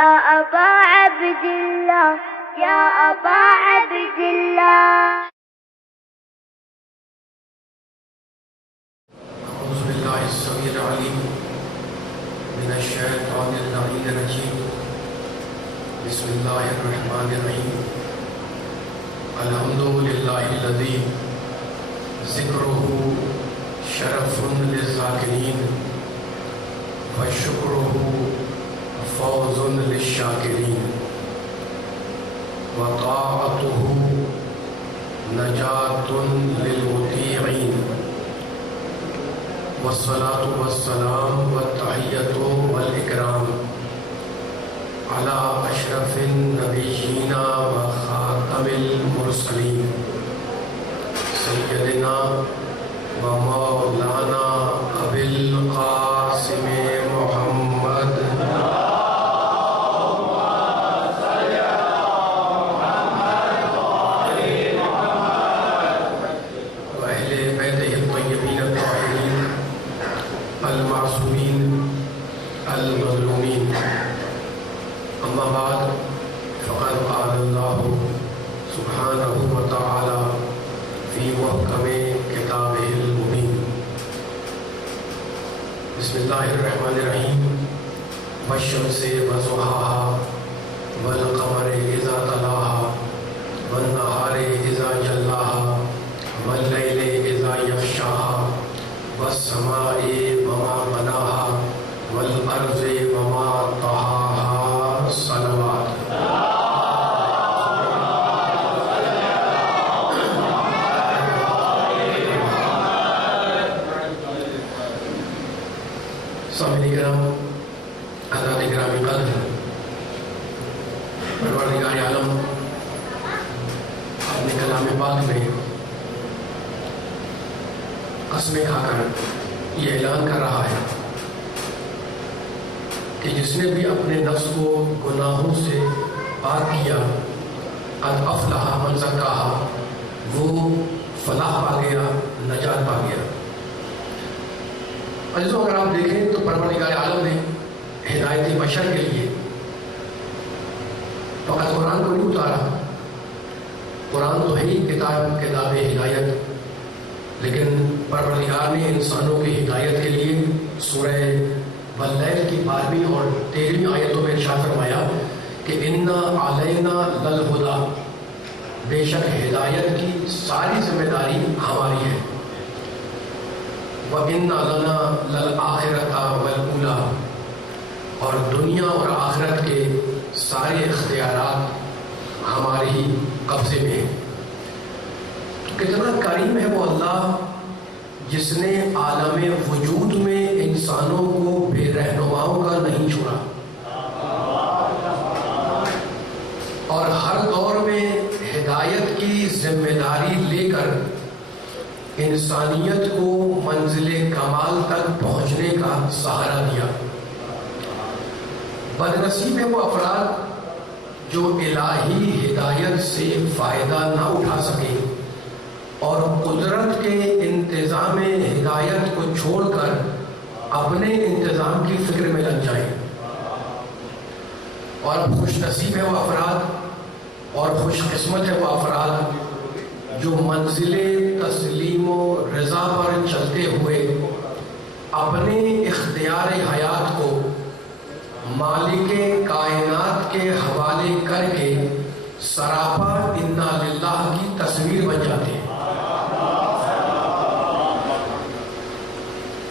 يا أبا عبد الله يا أبا عبد الله. أعوذ بالله السميع العليم من الشيطان اللعين الرجيم. بسم الله الرحمن الرحيم. الحمد لله الذي ذكره شرف للذاكرين وشكره فوز للشاكرين وطاعته نجاة للمطيعين والصلاة والسلام والتحية والإكرام على أشرف النبيين وخاتم المرسلين سيدنا ومولانا أبي القاسم محمد وأهل بيته الطيبين الطاهرين المعصومين المظلومين. أما بعد فقد قال الله سبحانه وتعالى في محكم كتابه المبين. بسم الله الرحمن الرحيم. والشمس وضحاها والقمر إذا تلاها والنهار إذا جلاها والليل إذا يغشاها والسماء وما بناها والأرض وما طحاها. صلوات. سامعین کرام، حضرات گرامی قدر، پروردگار عالم اپنے کلام پاک میں قسمیں کھا کر یہ اعلان کر رہا ہے کہ جس نے بھی اپنے نفس کو گناہوں سے پاک کیا، قد افلح من زکاہا، وہ فلاح پا گیا، نجات پا گیا. عزیزوں، اگر آپ دیکھیں تو پروردگار عالم نے ہدایت بشر کے لیے فقط قرآن کو نہیں اتارا. قرآن تو ہے ہی کتاب ہدایت، لیکن پروردگار نے انسانوں کی ہدایت کے لیے سورہ واللیل کی 12ویں اور 13ویں آیتوں میں ارشاد فرمایا کہ اِنَّا عَلَيْنَا لَلْہُدَىٰ، بے شک ہدایت کی ساری ذمہ داری ہماری ہے. وَإِنَّا لَنَا لَلْآخِرَةَ وَالْأُولَىٰ، اور دنیا اور آخرت کے سارے اختیارات ہمارے ہی قبضے میں ہیں. کتنا کریم ہے وہ اللہ جس نے عالم وجود میں انسانوں کو بے رہنماؤں کا نہیں چھوڑا، اور ہر دور میں ہدایت کی ذمہ داری لے کر انسانیت کو منزل کمال تک پہنچنے کا سہارا دیا. بدنصیب ہے وہ افراد جو الہی ہدایت سے فائدہ نہ اٹھا سکیں اور قدرت کے انتظام ہدایت کو چھوڑ کر اپنے انتظام کی فکر میں لگ جائیں. اور خوش نصیب ہے وہ افراد اور خوش قسمت ہے وہ افراد جو منزل تسلیم و رضا پر چلتے ہوئے اپنے اختیار حیات کو مالک کائنات کے حوالے کر کے سراپا انا للہ کی تصویر بن جاتے ہیں.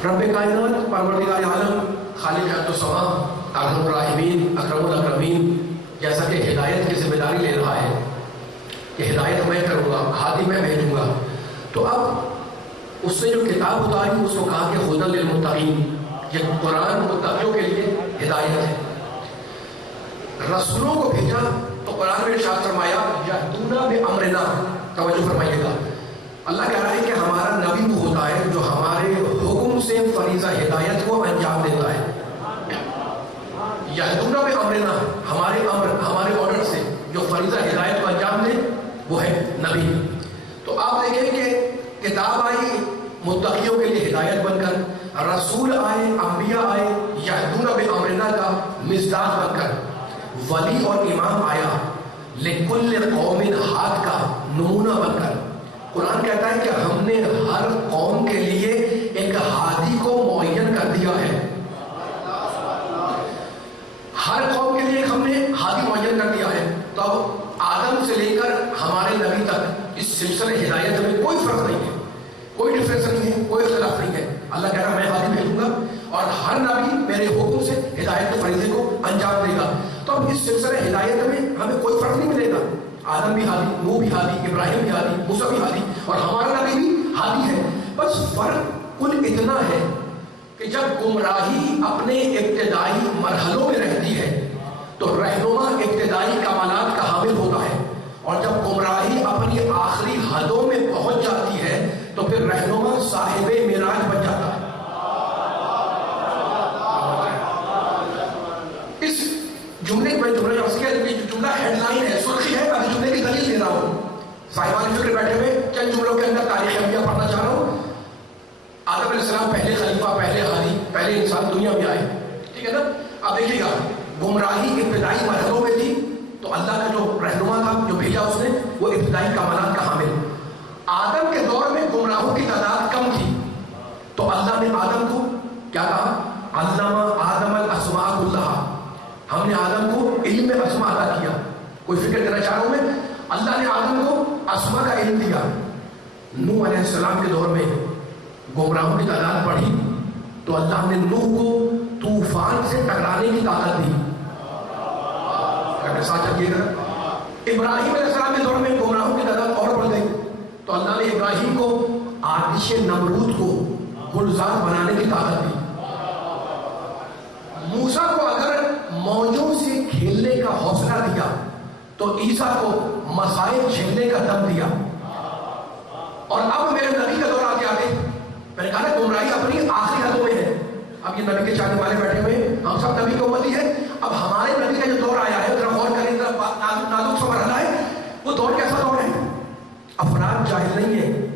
رب کائنات پروردگار عالم خالق حیات و سما ارحم الراحمین اکرم الاکرمین جیسا کہ ہدایت کی ذمہ داری لے رہا ہے کہ ہدایت میں کروں گا، ہادی میں بھیجوں گا، تو اب اس سے جو کتاب اتاری اس کو کہا کہ ہدی للمتقین، یہ قرآن متقیوں کے لیے ہدایت ہے. رسولوں کو بھیجا تو قرآن میں ارشاد فرمایا یہدون بامرنا. توجہ فرمائیے گا، اللہ کہہ رہا ہے کہ ہمارا نبی وہ ہوتا ہے جو ہمارے حکم سے فریضہ ہدایت کو انجام دیتا ہے. یہدون بامرنا، ہمارے امر، ہمارے آرڈر سے جو فریضہ ہدایت کو انجام دے وہ ہے نبی. تو آپ دیکھیں کہ کتاب آئی متقیوں کے لیے ہدایت بن کر، رسول آئے، انبیاء آئے یہدون بامرنا کا مزداق بن کر. ولی اور امام آیا لکل قوم ہاد کا نمونہ بن کر. قرآن کہتا ہے کہ ہم نے ہر قوم کے لیے ایک ہادی کو معین کر دیا ہے. ہر قوم کے لیے ہم نے ہادی معین کر دیا ہے. تو اب آدم سے لے کر ہمارے نبی تک اس سلسلے ہدایت میں کوئی فرق نہیں ہے, کوئی ڈفرینس نہیں ہے, کوئی اختلاف نہیں ہے. اللہ کہہ رہا میں ہادی بھیجوں گا اور ہر نبی میرے حکم سے ہدایت کے فریضے کو انجام دے گا. تو اب اس سلسلے ہدایت میں ہمیں کوئی فرق نہیں ملے گا. آدم بھی ہادی, نوح بھی ہادی, ابراہیم بھی ہادی, موسیٰ بھی ہادی اور ہمارا نبی بھی ہادی ہے. بس فرق کل اتنا ہے کہ جب گمراہی اپنے ابتدائی مرحلوں میں رہتی ہے تو رہنما ابتدائی کمالات کا حامل ہوتا ہے, اور جب گمراہی اپنی آخری حدوں میں پہنچ جاتی ہے تو پھر رہنما صاحب معراج بن جاتا ہے. اس جملے میں جملہ ہیڈ لائن ہے, سرخی ہے, ابھی جملے کی دلیل دے رہا ہوں. صاحبان فکر بیٹھے ہوئے چند جملوں کے اندر تاریخ انبیاء پڑھنا چاہ رہا ہوں. آدم علیہ السلام پہلے خلیفہ, پہلے ہادی, پہلے انسان دنیا میں آئے, ٹھیک ہے نا. اب دیکھیے گا گمراہی ابتدائی مرحلوں میں تھی تو اللہ کا جو رہنما تھا جو بھیجا اس نے وہ ابتدائی کمالات کا حامل. آدم کے دور میں گمراہوں کی تعداد کم تھی تو اللہ نے آدم کو کیا کہا, علم آدم الاسماء کلھا, ہم نے آدم کو علم میں اسماء عطا کیا. کوئی فکر کرنا چاہ رہا ہوں میں, اللہ نے آدم کو اسماء کا علم دیا. نوح علیہ السلام کے دور میں گمراہوں کی تعداد بڑھی تو اللہ نے نوح کو طوفان سے ٹکرانے کی طاقت دی. ساتھ چلیے گا. ابراہیم علیہ السلام کے دور میں گمراہوں کی تعداد اور بڑھ گئی تو اللہ نے ابراہیم کو آتش نمرود کو گلزار بنانے کی طاقت دی. موسیٰ کو اگر موجوں سے کھیلنے کا حوصلہ دیا تو عیسیٰ کو مسائل جھیلنے کا دم دیا. اور اب میرے نبی کا دور آتے آتے میں نے کہا نا گمراہی اپنی آخری حدوں میں ہے. اب یہ نبی کے چاہنے والے بیٹھے ہوئے, ہم سب نبی کی امتی ہے. اب ہمارے نبی کا جو دور آیا ہے ذرا غور کریں, ذرا نازک سا مرحلہ ہے. وہ دور کیسا دور ہے؟ افراد جاہل نہیں ہے,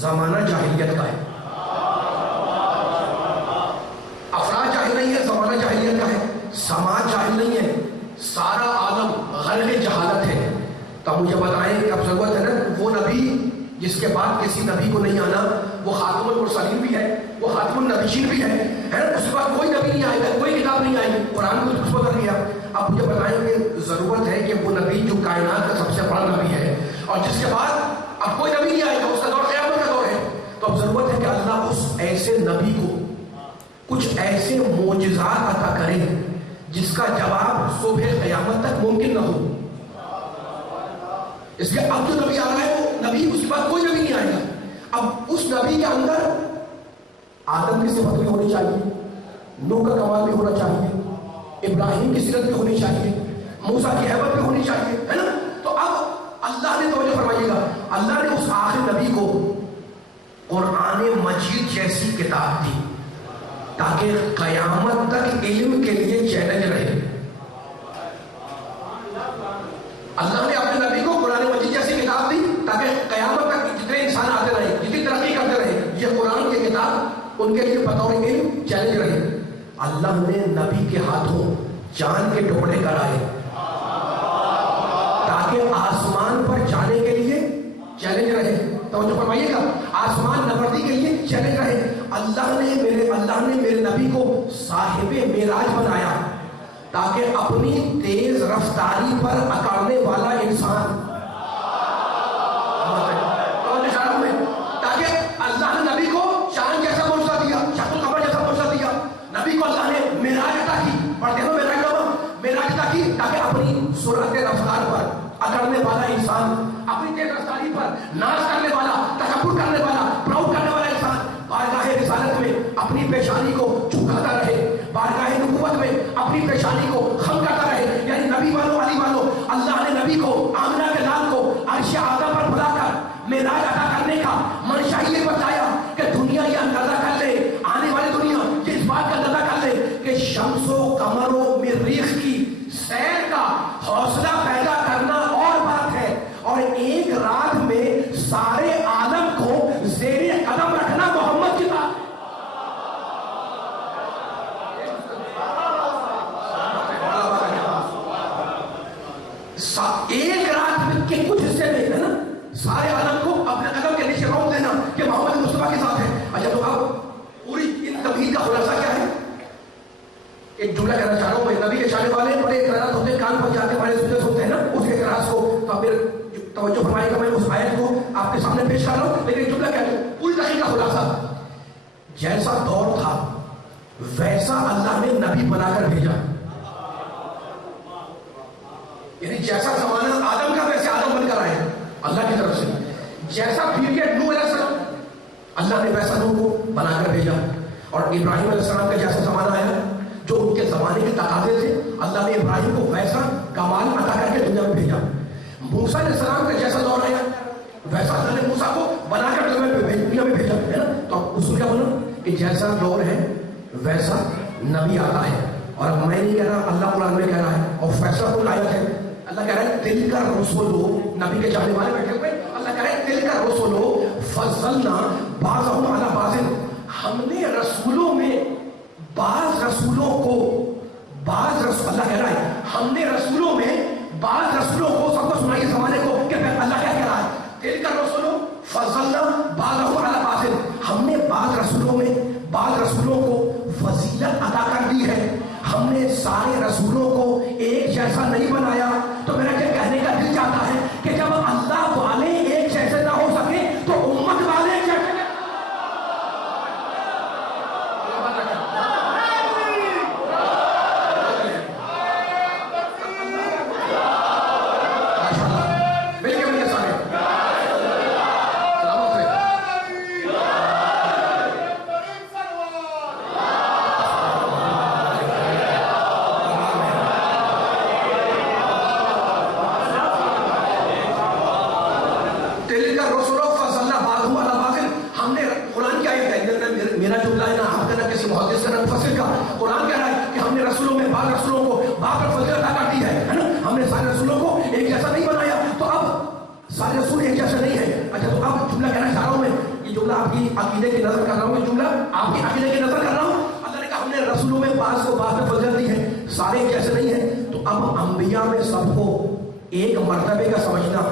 زمانہ جاہلیت کا ہے. افراد جاہل نہیں ہے, زمانہ جاہلیت کا ہے. سماج جاہل نہیں ہے, سارا عالم غرق جہالت ہے. تو مجھے بتائیں کہ اب ضرورت ہے نا وہ نبی جس کے بعد کسی نبی کو نہیں آنا, وہ خاتم المرسلین بھی ہے, وہ خاتم النبیین بھی ہے نا. اس کے بعد کوئی نبی نہیں آئے گا, کوئی کتاب نہیں آئے گی, قرآن کو اس کر دیا. اب مجھے بتائیں کہ ضرورت ہے کہ وہ نبی جو کائنات کا سب سے بڑا نبی ہے اور جس کے بعد اب کوئی نبی نہیں آئے گا, اس کا دور قیامت کا دور ہے. تو اب ضرورت ہے کہ اللہ اس ایسے نبی کو کچھ ایسے معجزات عطا کرے جس کا جواب صبح قیامت تک ممکن نہ ہو. اس کے اب جو نبی آ رہا ہے وہ نبی, اس کے بعد کوئی نبی نہیں آئے گا. اب اس نبی کے اندر آدم کی صفت بھی ہونی چاہیے, نوح کا کمال بھی ہونا چاہیے, ابراہیم کی سیرت بھی ہونی چاہیے, موسیٰ کی ہیبت بھی ہونی چاہیے, ہے نا. تو اب اللہ نے توجہ فرمائیے گا, اللہ نے اس آخر نبی کو قرآن مجید جیسی کتاب دی تاکہ قیامت تک علم کے لیے چیلنج رہے. اللہ نے اپنے نبی کو قرآن مجید جیسی کتاب دی تاکہ قیامت تک جتنے انسان آتے رہے, جتنی ترقی کرتے رہے, یہ قرآن کی کتاب ان کے لیے بطور علم چیلنج رہے. اللہ نے نبی کے ہاتھوں چاند کے ٹکڑے کرائے تاکہ آسمان پر جانے کے لیے چیلنج رہے. توجہ فرمائیے گا, آسمان نوردی کے لیے چیلنج رہے. اللہ نے میرے نبی کو صاحب معراج بنایا تاکہ اپنی تیز رفتاری پر اکڑنے والا انسان, تاکہ اللہ نے نبی کو چاند جیسا معجزہ دیا, شق القمر جیسا معجزہ دیا. نبی کو اللہ نے معراج عطا کی, پڑھتے ہو معراج عطا کی تاکہ اپنی سرعت رفتار پر اکڑنے والا انسان, اپنی تیز رفتاری پر ناز کرنے والا, تکبر کرنے والا, پراؤڈ کرنے والا انسان بارگاہ رسالت میں اپنی پیشانی کو جھکاتا رہے, بارگاہ نبوت میں اپنی پیشانی کو خم کرتا رہے. یعنی نبی والوں, علی والوں, اللہ نے نبی کو, آمنہ کے لال کو عرش اعظم پر بلا کر معراج عطا کرنے کا منشا یہ بتایا کہ دنیا یہ اندازہ کر لے, آنے والی دنیا یہ اس بات کا اندازہ کر لے کہ شمس و قمر و مریخ کی سیر کا حوصلہ پیدا کرنا اور بات ہے, اور ایک رات میں سارے عالم کو زیر قدم رکھنا محمد کی بات. ایک رات کے کچھ حصے میں ہے نا سارے عالم کو اپنے قدم کے نیچے روک دینا کہ محمد مصطفیٰ کے ساتھ ہے. اچھا تو اب پوری ان تمہید کا خلاصہ کیا ہے؟ ایک جملہ کہنا چاہ رہا ہوں میں. نبی کے چاہنے والے بڑے اعتراضات ہوتے ہیں, کان پر جا کے ہمارے سنتے ہیں نا اس اعتراض کو, تو پھر توجہ فرمائے گا. میں اس آیت کو آپ کے سامنے پیش کر رہا ہوں, لیکن جملہ کہتا ہوں پوری تحقیق کا خلاصہ. جیسا دور تھا ویسا اللہ نے نبی بنا کر بھیجا. یعنی جیسا زمانہ آدم کا ویسے آدم بن کر آئے اللہ کی طرف سے. جیسا پیریڈ نوح علیہ السلام اللہ نے ویسا نوح کو بنا کر بھیجا. اور ابراہیم علیہ السلام کا جیسا زمانہ آیا جو ان کے زمانے کے تقاضے تھے اللہ نے ابراہیم کو ویسا کمال عطا کر کے دنیا میں بھیجا. موسیٰ علیہ السلام کا جیسا دور آیا ویسا اللہ نے موسیٰ کو بنا کر دنیا میں بھیجا ہے نا. تو اصول کیا بنا کہ جیسا دور ہے ویسا نبی آتا ہے. اور اب میں نہیں کہہ رہا, اللہ قرآن میں کہہ رہا ہے اور فیصلہ کل آیت ہے. اللہ کہہ رہا ہے دل کا رسولو, نبی کے چاہنے والے بیٹھے ہوئے, اللہ کہہ رہا ہے دل کا رسولو فضلنا بعضهم علی بعض. ہم نے رسولوں میں بعض رسولوں کو اللہ کہہ رہا ہے ہم نے رسولوں میں بعض رسولوں کو, سب کو سنائیے زمانے کو کہ اللہ کیا کہہ رہا ہے دل کا رسولو فضلنا بعضهم علی بعض. ہم نے بعض رسولوں میں بعض رسولوں کو فضیلت عطا کر دی ہے. ہم نے سارے رسولوں کو ایک جیسا نہیں بنایا. تو میرا کیا کہنے کا دل چاہتا ہے کہ جب اللہ والے ایک جیسے نہ ہو سکے تو امت والے ایک جیسے عقیدے کی نظر کر رہا ہوں. یہ جملہ آپ کی عقیدے کی نظر کر رہا ہوں. اللہ نے کہا ہم نے رسولوں میں بعض کو بعض میں فضیلت دی ہے, سارے جیسے نہیں ہیں. تو اب انبیاء میں سب کو ایک مرتبے کا سمجھنا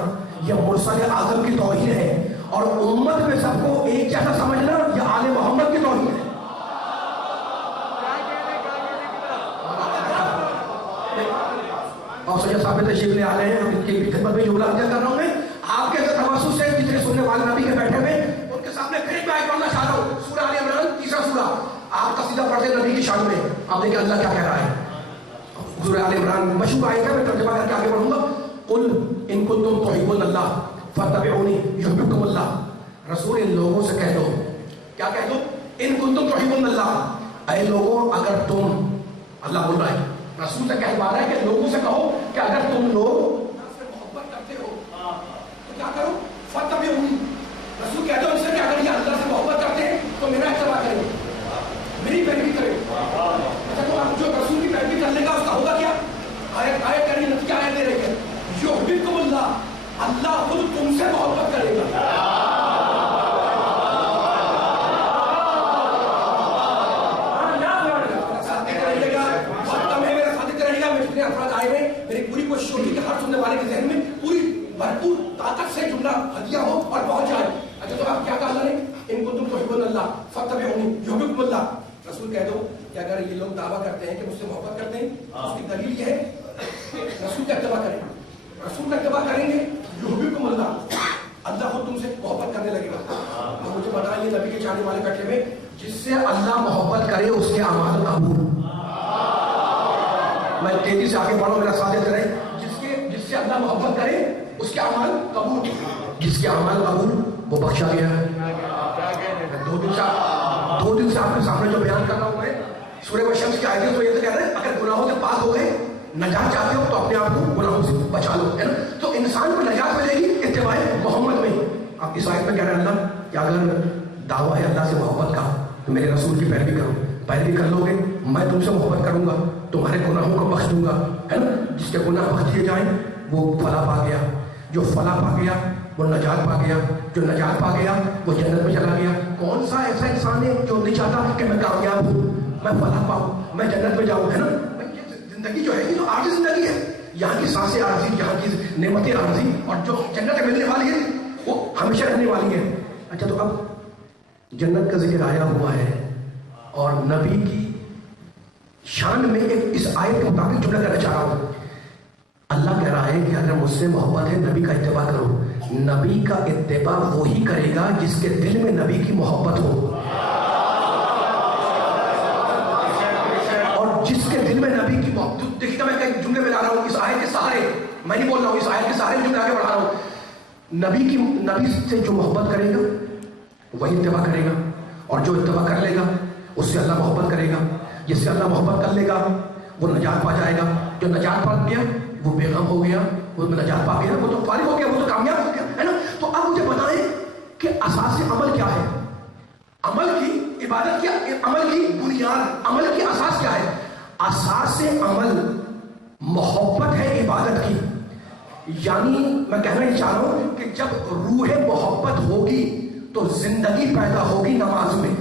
یہ مرسل اعظم کی توہین ہے, اور امت میں سب کو ایک جیسا سمجھنا یہ آل محمد کی توہین ہے. اور سید صاحب تشریف لے آ رہے ہیں, ان کی خدمت میں جملہ کر رہا ہوں میں آپ کے توسط سے جتنے سننے والے نبی کے بیٹھے ہوئے ان کے سامنے پھر ایک آیت پڑھنا چاہ رہا ہوں. سورہ آل عمران تیسرا سورہ, آپ قصیدہ پڑھتے نبی کی شان میں, آپ دیکھیں اللہ کیا کہہ رہا ہے. سورہ آل عمران مشہور آیت ہے, میں ترجمہ کر کے آگے بڑھوں گا. قل ان کنتم تحبون اللہ فاتبعونی یحببکم اللہ. رسول ان لوگوں سے کہہ دو, کیا کہہ دو, ان کنتم تحبون اللہ, اے لوگوں اگر تم, اللہ بول رہا ہے رسول سے کہہ رہا ہے کہ لوگوں سے کہو کہ اگر تم لوگ محبت کرتے ہو تو کیا کرو, فاتبعونی. رسول کہتے ہیں ان سے کہ اگر یہ اللہ سے محبت کرتے ہیں تو میرا اتباع کریں, میری پیروی کریں. اچھا تو آپ جو رسول کی پیروی کرنے کا اس کا ہوگا کیا, آیت کریں نتیجہ آیت دے رہی ہے یحببکم اللہ, اللہ خود تم سے محبت کرے گا. میری پوری کوشش ہوگی کہ ہر سننے والے کے ذہن میں پوری بھرپور طاقت سے جملہ ہدیہ ہو اور پہنچ جائے. اچھا تو آپ کیا کہا اللہ نے, ان کنتم تحبون اللہ فاتبعونی یحببکم اللہ. رسول کہہ دو کہ اگر یہ لوگ دعویٰ کرتے ہیں کہ مجھ سے محبت کرتے ہیں, اس کی دلیل یہ ہے کہ رسول کا اتباع کریں. رسول کا اتباع کریں گے یحببکم اللہ, اللہ خود تم سے محبت کرنے لگے گا. اور مجھے بتائیں یہ نبی کے چاہنے والے بیٹھے ہوئے, جس سے اللہ محبت کرے اس کے اعمال قبول. میں تیزی سے آگے بڑھوں, میرا ساتھ دیتے رہے. جس سے اللہ محبت کرے اس کے اعمال قبول, جس کے اعمال قبول وہ بخشا گیا ہے. دو دن سے آپ کے سامنے جو بیان کر رہا ہوں میں سورہ والشمس کی آیتیں, تو یہ تو کہہ رہے ہیں اگر گناہوں سے پاک ہو گئے, نجات چاہتے ہو تو اپنے آپ کو گناہوں سے بچا لو, ہے نا. تو انسان کو نجات ملے گی اتباع محمد میں. آپ اس آیت میں کہہ رہے ہیں اللہ کہ اگر دعویٰ ہے اللہ سے محبت کا تو میرے رسول کی پیروی کرو. پیروی کر لو گے میں تم سے محبت کروں گا, تمہارے گناہوں کو بخش دوں گا, ہے نا. جس کے گناہ بخش دیے جائیں وہ فلاح پا گیا, جو فلاح پا گیا وہ نجات پا گیا, جو نجات پا گیا وہ جنت میں چلا گیا. کون سا ایسا انسان ہے جو نہیں چاہتا کہ میں کامیاب ہوں, میں فلاح پاؤں, میں جنت میں جاؤں, ہے نا. زندگی جو ہے یہ تو عارضی زندگی ہے, یہاں کی سانسیں عارضی، یہاں کی نعمتیں عارضی، اور جو جنت ملنے والی ہے وہ ہمیشہ رہنے والی ہے. اچھا تو اب جنت کا ذکر آیا ہوا ہے اور نبی کی شان میں ایک اس آیت کے مطابق جملہ کرنا چاہ رہا ہوں. اللہ کہہ رہا ہے کہ اگر مجھ سے محبت ہے نبی کا اتباع کرو. نبی کا اتباع وہی کرے گا جس کے دل میں نبی کی محبت ہو، اور جس کے دل میں نبی کی محبت. دیکھیے میں کئی جملے میں لا رہا ہوں اس آیت کے سہارے، میں نہیں بول رہا ہوں، اس آیت کے سہارے جملے آگے بڑھا رہا ہوں. نبی سے جو محبت کرے گا وہی اتباع کرے گا، اور جو اتباع کر لے گا اس سے اللہ محبت کرے گا. جس سے اللہ محبت کر لے گا وہ نجات پا جائے گا. جو نجات پا گیا وہ بے غم ہو گیا، وہ نجات پا گیا، وہ تو فارغ ہو گیا، وہ تو کامیاب ہو گیا، ہے نا. تو اب مجھے بتائیں کہ اساس عمل کیا ہے؟ عمل کی عبادت کیا، عمل کی بنیاد، عمل کی اساس کیا ہے؟ اساس عمل محبت ہے عبادت کی. یعنی میں کہنا یہ چاہ رہا ہوں کہ جب روح محبت ہوگی تو زندگی پیدا ہوگی نماز میں.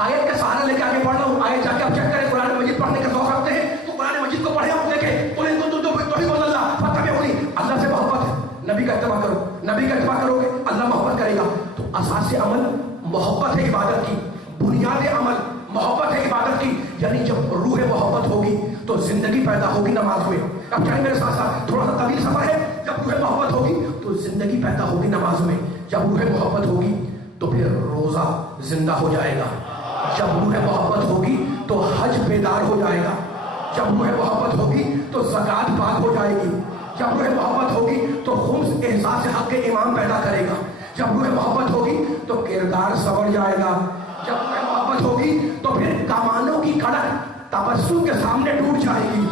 آیت کا سہارا لے کے آگے پڑھ رہا ہوں. آیت جا کے آپ چیک کریں، قرآن مجید پڑھنے کا ذوق رکھتے ہیں تو قرآن مجید کو پڑھیں اور دیکھیں. قل ان کنتم تحبون اللہ فاتبعونی. اللہ سے محبت ہے، نبی کا اتباع کرو. نبی کا اتباع کرو گے اللہ محبت کرے گا. تو اساس عمل محبت ہے عبادت کی، بنیاد عمل محبت ہے عبادت کی. یعنی جب روح محبت ہوگی تو زندگی پیدا ہوگی نماز میں. اب چاہے میرے ساتھ ساتھ تھوڑا سا طویل سفر ہے. جب روح محبت ہوگی تو زندگی پیدا ہوگی نماز میں. جب روح محبت ہوگی تو پھر روزہ زندہ ہو جائے گا. جب روح محبت ہوگی تو حج بیدار ہو جائے گا. جب روح محبت ہوگی تو زکات پاک ہو جائے گی. جب روح محبت ہوگی تو خمس احساس حق کے امام پیدا کرے گا. جب روح محبت ہوگی تو کردار سنور جائے گا. جب روح محبت ہوگی تو پھر کمانوں کی کڑک تبسم کے سامنے ٹوٹ جائے گی.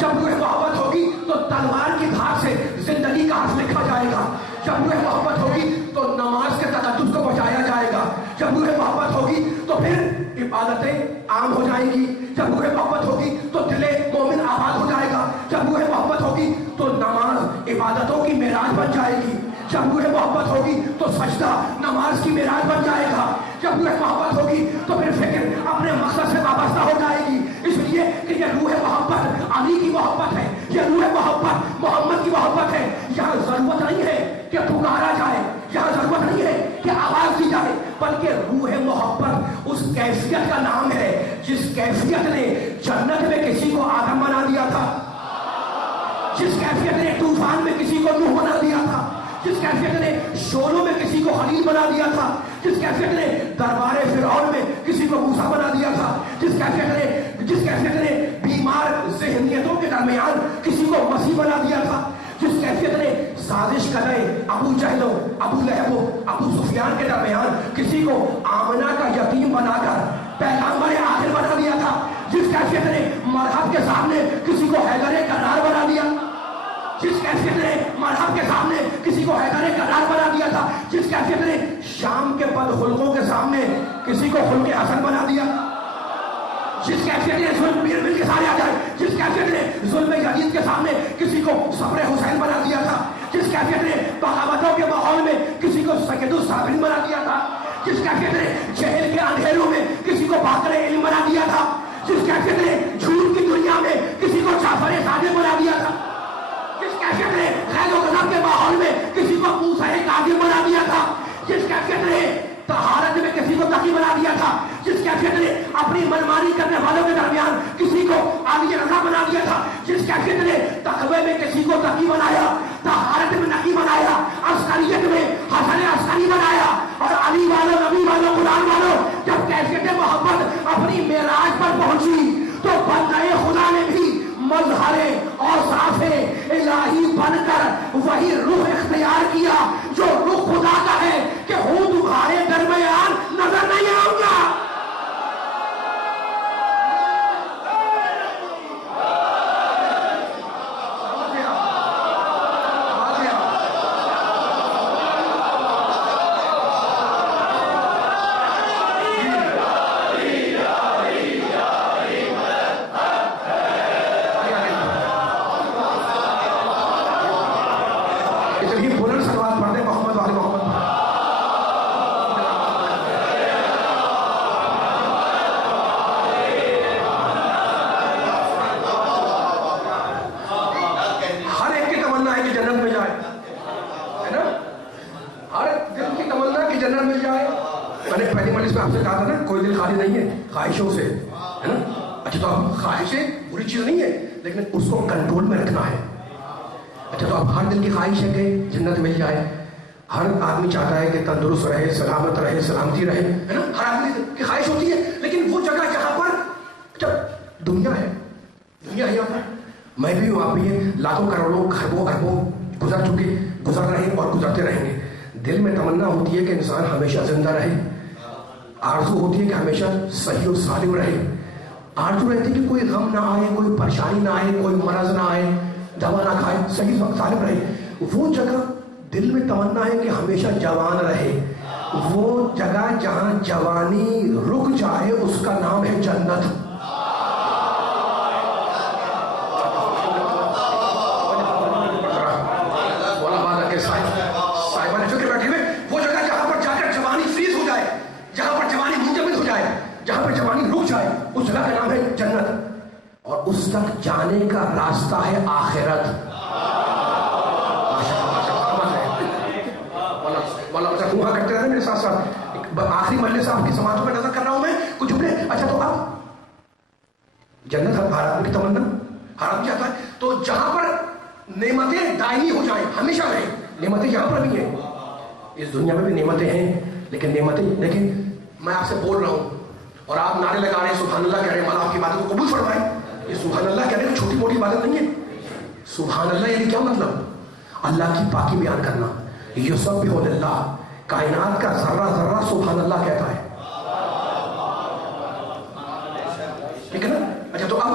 جب روح محبت ہوگی تو تلوار کی دھار سے زندگی کا حرف لکھا جائے گا. جب روح محبت ہوگی تو نماز کے تقدس کو بچایا جائے گا. جب روح محبت ہوگی تو پھر عبادتیں عام ہو جائیں گی. جب روح محبت ہوگی تو دل مومن آباد ہو جائے گا. جب روح محبت ہوگی تو نماز عبادتوں کی معراج بن جائے گی. جب روح محبت ہوگی تو سجدہ نماز کی معراج بن جائے گا. جب روح محبت ہوگی تو پھر فکر اپنے مقصد سے وابستہ ہو جائے گی. اس لیے کہ یہ روح محبت علی کی محبت ہے، یہ روح محبت محمد کی محبت ہے. یہاں ضرورت نہیں ہے کہ پکارا جائے، یہاں ضرورت نہیں ہے کہ آواز دی جائے، بلکہ روح محبت اس کیفیت کا نام ہے جس کیفیت نے جنت میں کسی کو آدم بنا دیا تھا، جس کیفیت نے طوفان میں کسی کو نوح بنا دیا تھا، جس کیفیت نے شولوں میں کسی کو خلیل بنا دیا تھا، جس کیفیت نے دربار فرعون میں کسی کو موسیٰ بنا دیا تھا، جس کیفیت نے بیمار ذہنیتوں کے درمیان کسی کو مسیح بنا دیا تھا، جس کیفیت نے سازش کرے ابو جہل ابو لہب ابو سفیان کے درمیان کسی کو آمنہ کا یتیم بنا کر پیغمبر آخر بنا دیا تھا، جس کیفیت نے مرحب کے سامنے کسی کو حیدر کرار بنا دیا، جس کیفیت نے مرحب کے سامنے کسی کو حیدر کرار بنا دیا تھا، جس کیفیت نے شام کے بد خلقوں کے سامنے کسی کو خلق حسن بنا دیا، جس کیفیت نے ظلم میر مل کے سارے آ جائے، جس کیفیت نے ظلم یزید کے سامنے کسی کو صبر حسین بنا دیا تھا، جس کیفیت نے بغاوتوں کے ماحول میں کسی کو سید الصابرین بنا دیا تھا، جس کیفیت نے جہل کے اندھیروں میں کسی کو باقر علم بنا دیا تھا، جس کیفیت نے جھوٹ کی دنیا میں کسی کو جعفر صادق بنا دیا تھا، جس کیفیت نے غیر و غضب کے ماحول میں کسی کو موسیٰ کاظم بنا دیا تھا، جس کیفیت نے طہارت میں کسی کو تقی بنا دیا تھا، جس کیفیت نے اپنی منمانی کرنے والوں کے درمیان کسی کو عالی رضا بنا دیا تھا، جس کیفیت نے تقوی میں کسی کو تقی بنایا، طہارت میں نقی بنایا، عسکریت میں حسن عسکری بنایا، اور علی والوں نبی والوں قرآن والوں جب کیفیت محبت اپنی معراج پر پہنچی تو بندہ خدا نے بھی مظہر اوصاف الہی بن کر وہی رخ اختیار کیا جو رخ خدا کا ہے کہ ہوں تمہارے درمیان نظر نہیں آؤں گا. چلیے بلند سلوات جائے. میں نے پہلی مجلس میں آپ سے کہا تھا نا کوئی دل خالی نہیں ہے خواہشوں سے, ہے نا. اچھا تو اب خواہشیں بری چیز نہیں ہے لیکن اس کو کنٹرول میں رکھنا ہے. اچھا تو اب ہر دل کی خواہش ہے کہ جنت مل جائے, ہر آدمی چاہتا ہے کہ تندرست رہے, سلامت رہے, سلامتی رہے, ہے نا. ہر آدمی کی خواہش ہوتی ہے, لیکن وہ جگہ جہاں پر جب دنیا ہے یہاں پر میں بھی ہوں, آپ بھی ہیں, لاکھوں کروڑوں خربوں اربوں گزر رہے ہیں اور گزرتے رہیں گے. دل میں تمنا ہوتی ہے کہ انسان ہمیشہ زندہ رہے, آرزو ہوتی ہے کہ ہمیشہ صحیح و سالم رہے, آرزو رہتی ہے کہ کوئی غم نہ آئے, کوئی پریشانی نہ آئے, کوئی مرض نہ آئے, دوا نہ کھائے, صحیح سالم رہے. وہ جگہ دل میں تمنا ہے کہ ہمیشہ جوان رہے. وہ جگہ جہاں جوانی رک جائے اس کا نام ہے جنت. اس جگہ کا نام ہے جنت, اور اس تک جانے کا راستہ ہے آخرت. وہاں کرتے رہے میرے ساتھ ساتھ. آخری مجلس آپ کی سماعتوں پر نظر کر رہا ہوں میں کچھ جملے. اچھا تو اب جنت ہر آدمی کی تمنا, ہر آدمی چاہتا ہے. تو جہاں پر نعمتیں دائمی ہو جائیں, ہمیشہ رہیں, نعمتیں یہاں پر بھی ہیں, اس دنیا میں بھی نعمتیں ہیں, لیکن نعمتیں لیکن میں آپ سے بول رہا ہوں اور آپ نعرے لگا رہے ہیں سبحان اللہ کہہ رہے ہیں, اللہ آپ کی باتوں کو قبول فرمائے. یہ سبحان اللہ کہہ رہے ہیں چھوٹی موٹی باتیں نہیں ہے. سبحان اللہ یعنی کیا مطلب؟ اللہ کی پاکی بیان کرنا. یسبح للہ, کائنات کا ذرہ ذرہ سبحان اللہ کہتا ہے, ٹھیک ہے نا. اچھا تو اب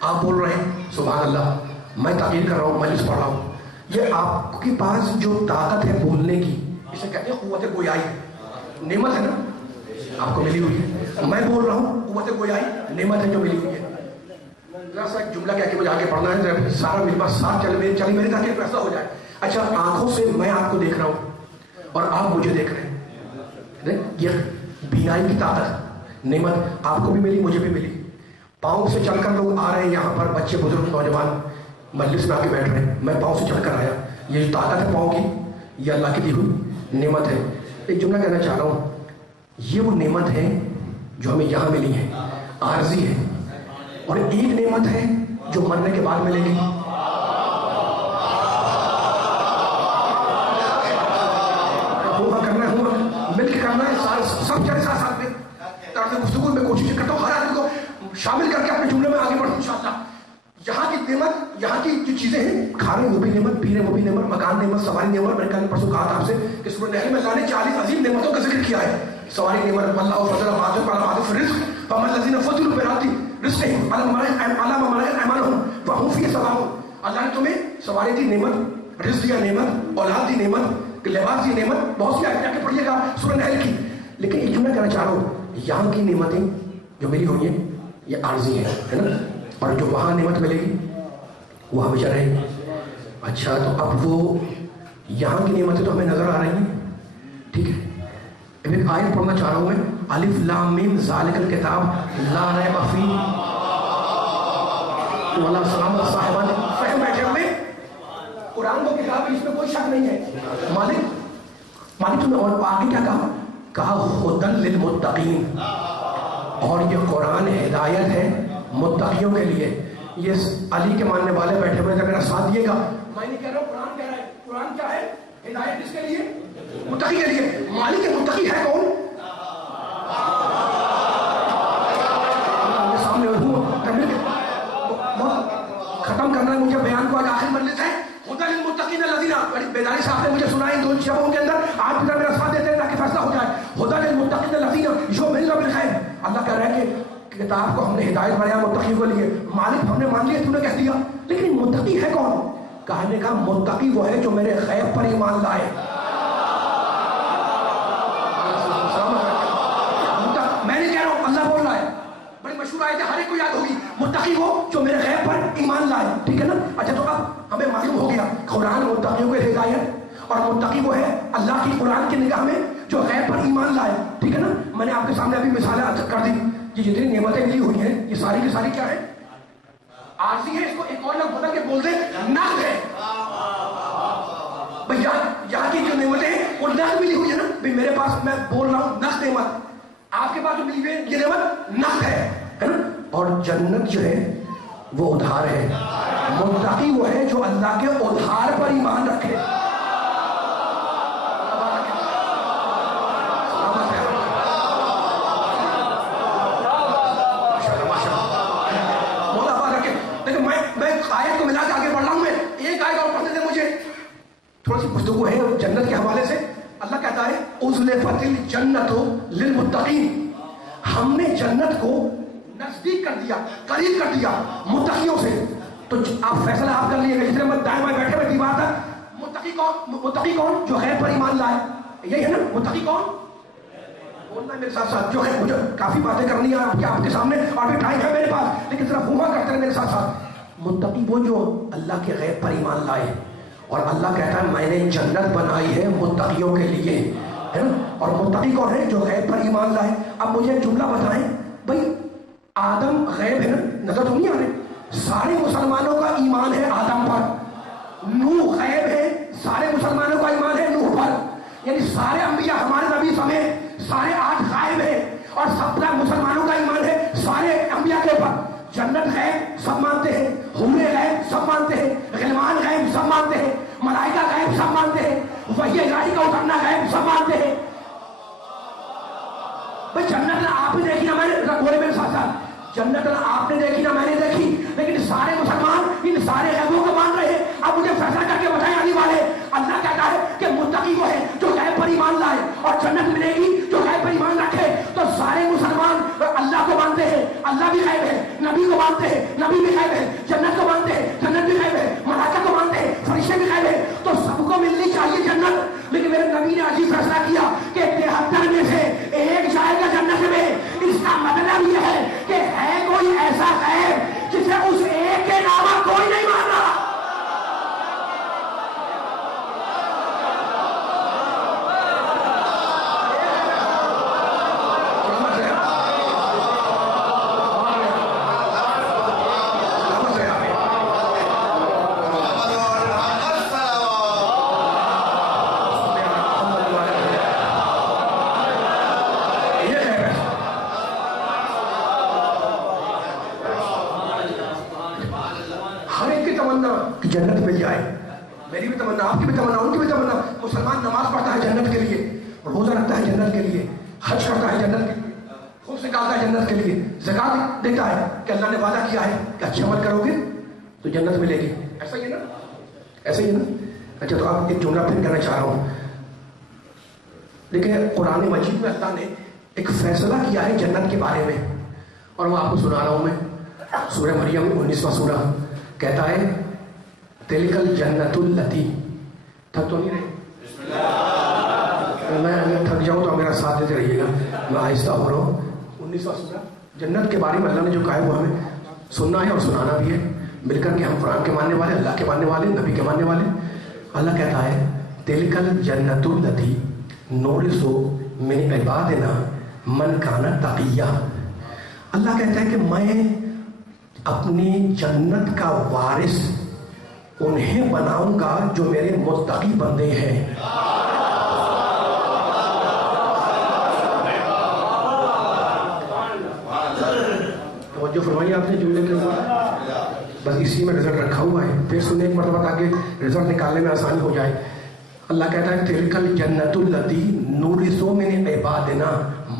آپ بول رہے ہیں سبحان اللہ, میں تقریر کر رہا ہوں, مجلس پڑھ رہا ہوں, یہ آپ کے پاس جو طاقت ہے بولنے کی اسے کہتے ہیں قوت گویائی. نعمت ہے نا آپ کو ملی ہوئی ہے, میں بول رہا ہوں قوت گویائی نعمت ہے جو ملی ہوئی ہے. ذرا سا ایک جملہ کہہ کے مجھے آگے پڑھنا ہے, سارا میرے پاس ساتھ چلی میرے تاکہ فیصلہ ہو جائے. اچھا آنکھوں سے میں آپ کو دیکھ رہا ہوں اور آپ مجھے دیکھ رہے ہیں, یہ بینائی کی طاقت نعمت آپ کو بھی ملی مجھے بھی ملی. پاؤں سے چل کر لوگ آ رہے ہیں یہاں پر, بچے بزرگ نوجوان مجلس میں آ کے بیٹھ رہے ہیں, میں پاؤں سے چل کر آیا. یہ جو طاقت ہے پاؤں کی یہ اللہ کی دی ہوئی نعمت ہے. ایک جملہ کہنا چاہ رہا ہوں, یہ وہ نعمت ہے جو ہمیں یہاں ملی ہے, عارضی ہے, اور ایک نعمت ہے جو مرنے کے بعد ملے گی. کرنا ہے مل کے کرنا ہے, سب جائے ساتھ میں طرز گفتگو میں کوشش کرتا ہوں ہر آدمی کو شامل کر کے اپنے جملے میں آگے بڑھوں انشاءاللہ. یہاں کی نعمت, یہاں کی جو چیزیں ہیں, کھانے وہ بھی نعمت, پینے وہ بھی نعمت, مکان نعمت, سواری نعمت. میں نے کل پرسوں کہا تھا آپ سے کہ سورہ نحل میں اللہ نے 40 عظیم نعمتوں کا ذکر کیا ہے. سواری نعمت, اللہ فضل بعض على بعض في الرزق فاما الذين فضلوا براتي رزقهم على ما ملكت ايمانهم فهم فيه سواء. اللہ نے تمہیں سواری دی نعمت, رزق دیا نعمت, اولاد دی نعمت, لباس دی نعمت, بہت سی آیتیں جا کے پڑھیے گا سورہ نحل کی. لیکن ایک جملہ کہنا چاہ رہا ہوں, یہاں کی نعمتیں جو ملی ہوئی ہیں یہ عارضی ہیں, ہے نا, اور جو وہاں نعمت ملے گی وہ ہمیشہ رہے گی. اچھا تو اب وہ یہاں کی نعمتیں تو ہمیں نظر آ رہی ہیں, ٹھیک ہے. اب ایک آیت پڑھنا چاہ رہا ہوں میں, الف لام میم ذالک الکتاب لا ریب فیہ. تو اللہ سلامت صاحبان فہم بیٹھے ہوئے, قرآن کو کتاب اس میں کوئی شک نہیں ہے. مالک تمہیں اور آگے کیا کہا ہدی للمتقین, اور یہ قرآن ہدایت ہے متقیوں کے لیے. یہ علی کے ماننے والے بیٹھے ہوئے میرا ساتھ دیے گا. میں نہیں کہہ رہا ہوں, قرآن کہہ رہا ہے. قرآن کیا ہے؟ ہدایت کس کے لیے؟ متقی کے لیے. مالک متقی ہے کون؟ سامنے ختم کرنا ہے مجھے بیان کو, آج آخر مجلس ہے. ہدی للمتقین الذین, بیداری صاحب نے مجھے سنائی 2 شبوں کے اندر, آپ بھی میرا ساتھ دیتے ہیں تاکہ فیصلہ ہو جائے. ہدی للمتقین الذین یؤمنون بالغیب. اللہ کہہ رہا ہے کہ کتاب کو ہم نے ہدایت بنایا متقیوں کے لیے. مالک ہم نے مان لیا, تم نے کہہ دیا, لیکن متقی ہے کون؟ کہنے کا متقی وہ ہے جو میرے غیب پر ایمان لائے. میں نہیں کہہ رہا ہوں, اللہ بول رہا ہے, بڑی مشہور آیت ہے, ہر ایک کو یاد ہوگی. متقی وہ جو میرے غیب پر ایمان لائے, ٹھیک ہے نا. اچھا تو اب ہمیں معلوم ہو گیا قرآن متقیوں کے ہدایت, اور متقی وہ ہے اللہ کی قرآن کی نگاہ میں جو غیب پر ایمان لائے, ٹھیک ہے نا. میں نے آپ کے سامنے ابھی مثالیں کر دی. یہ جتنی نعمتیں ملی ہوئی ہیں یہ ساری کی ساری کیا ہے؟ عارضی ہے. اس کو ایک اور لفظ بدل کے بول دیں, نقد ہے. بھائی یہاں کی جو نعمتیں وہ نقد ملی ہوئی ہے نا بھی میرے پاس میں بول رہا ہوں نقد نعمت, آپ کے پاس جو ملی ہوئی ہے یہ نعمت نقد ہے نا. اور جنت جو ہے وہ ادھار ہے. متقی وہ ہے جو اللہ کے ادھار پر ایمان رکھے. آیت کو ملا کے آگے بڑھ رہا ہوں, میں ایک آیت اور پڑھنے دیں مجھے, تھوڑا سی گفتگو ہے جنت کے حوالے سے. اللہ کہتا ہے اُزْلِفَتِ الْجَنَّةُ لِلْمُتَّقِينَ, ہم نے جنت کو نزدیک کر دیا, قریب کر دیا متقیوں سے. تو آپ فیصلہ آپ کر لیے گا, جتنے میں دائیں بائیں بیٹھے ہوئے دیوار تک, متقی کون؟ جو غیب پر ایمان لائے. یہی ہے نا متقی کون؟ بولنا میرے ساتھ ساتھ. جو ہے مجھے کافی باتیں کرنی ہیں آپ کے سامنے اور بھی ٹائم ہے میرے پاس, لیکن ذرا ہوا کرتے ہیں میرے ساتھ ساتھ. متقی وہ جو اللہ کے غیب پر ایمان لائے, اور اللہ کہتا ہے میں نے جنت بنائی ہے متقیوں کے لیے, ہے نا. اور متقی کون ہے؟ جو غیب پر ایمان لائے. اب مجھے ایک جملہ بتائیں بھائی, آدم غیب ہے نا, نظر تو نہیں آ رہے. سارے مسلمانوں کا ایمان ہے آدم پر. نوح غیب ہے, سارے مسلمانوں کا ایمان ہے نوح پر. یعنی سارے انبیاء ہمارے نبی سمیت سارے 8 غائب ہیں, اور 17 مسلمانوں کا ایمان ہے سارے انبیاء کے اوپر. جنت غیب سب مانتے ہیں, حور غیب سب مانتے ہیں, غلمان غیب سب مانتے ہیں, ملائکہ غیب سب مانتے ہیں, وحی الہی کا اترنا غیب سب مانتے ہیں. بھائی جنت آپ نے دیکھی نا, میں نے بولے میرے ساتھ ساتھ, جنت آپ نے دیکھی نا میں نے دیکھی, لیکن سارے مسلمان ان سارے غیبوں کو مان رہے ہیں. اب مجھے فیصلہ کر کے بتائیں آنے والے, اللہ کہتا ہے کہ متقی وہ ہے جو غیب پر ایمان لائے, اور جنت ملے گی جو غیب پر ایمان رکھے. تو سارے مسلمان اللہ کو مانتے ہیں, اللہ بھی غیب ہے, نبی کو مانتے ہیں, نبی بھی غیب ہے, جنت کو مانتے ہیں, جنت بھی غیب ہے, ملائکہ کو مانتے ہیں, فرشتے بھی غیب ہے. تو سب کو ملنی چاہیے جنت. لیکن میرے نبی نے عجیب فیصلہ کیا کہ 73 میں سے ایک جائے گا جنت میں. اس کا مطلب یہ ہے کہ ہے کوئی ایسا غیب جسے اس ایک کے علاوہ کوئی نہیں مان رہا. جنت مل جائے, میری بھی تمنا, آپ کی بھی تمنا, ان کی بھی تمنا. مسلمان نماز پڑھتا ہے جنت کے لیے, روزہ رکھتا ہے جنت کے لیے, حج کرتا ہے جنت کے لیے, خود سے نکالتا ہے جنت کے لیے, زکات دیتا ہے کہ اللہ نے وعدہ کیا ہے کہ اچھے عمل کرو گے تو جنت ملے گی. ایسا ہی ہے نا, ایسا ہی ہے نا. اچھا تو آپ ایک جملہ پھر کہنا چاہ رہا ہوں. دیکھیں قرآن مجید میں اللہ نے ایک فیصلہ کیا ہے جنت کے بارے میں, اور وہ آپ کو سنا رہا ہوں میں. سورہ مریم 19واں سورہ کہتا ہے تلک الجنت التی, تھک تو نہیں رہے, میں اگر تھک جاؤں تو میرا ساتھ دیتے رہیے گا, میں آہستہ ہو رہا ہوں. 19واں سورہ جنت کے بارے میں اللہ نے جو کہا ہے وہ ہمیں سننا ہے اور سنانا بھی ہے مل کر کے. ہم قرآن کے ماننے والے, اللہ کے ماننے والے, نبی کے ماننے والے. اللہ کہتا ہے تلک الجنت التی نورث من عبادنا من کان تقیہ. اللہ کہتا ہے کہ میں اپنی جنت کا وارث انہیں بناؤں گا جو میرے متقی بندے ہیں. توجہ فرمائیے آپ نے جملے کے اوپر, بس اسی میں رزلٹ رکھا ہوا ہے, پھر سنیں ایک مرتبہ تاکہ رزلٹ نکالنے میں آسانی ہو جائے. اللہ کہتا ہے تلک الجنت التی نورث من عبادنا,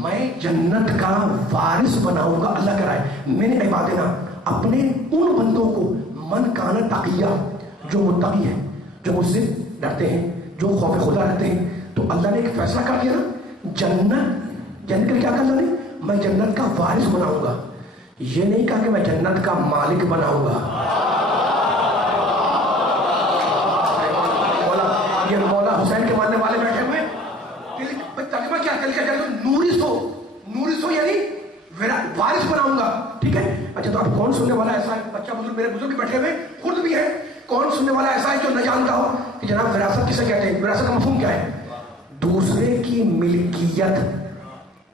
میں جنت کا وارث بناؤں گا. اللہ کہہ رہا ہے من عبادنا, اپنے ان بندوں کو, من کان تقیہ, جو متقی ہیں, جو مجھ سے ڈرتے ہیں, جو خوف خدا رکھتے ہیں. تو اللہ نے ایک فیصلہ کر دیا نا, جنت کے لیے کیا کہا اللہ نے, میں جنت کا وارث بناؤں گا. یہ نہیں کہا کہ میں جنت کا مالک بناؤں گا. یہ مولا حسین کے ماننے والے بیٹھے ہوئے, ترجمہ کیا تلک الجنت نورث ہو یعنی وارث بناؤں گا. ٹھیک ہے. اچھا تو اب کون سننے والا ایسا ہے, بچہ بزرگ میرے بزرگ بیٹھے ہوئے خود بھی ہے, کون سننے والا ایسا ہے جو نہ جانتا ہو کہ جناب وراثت کسے کہتے ہیں؟ وراثت کا مفہوم کیا ہے؟ دوسرے کی ملکیت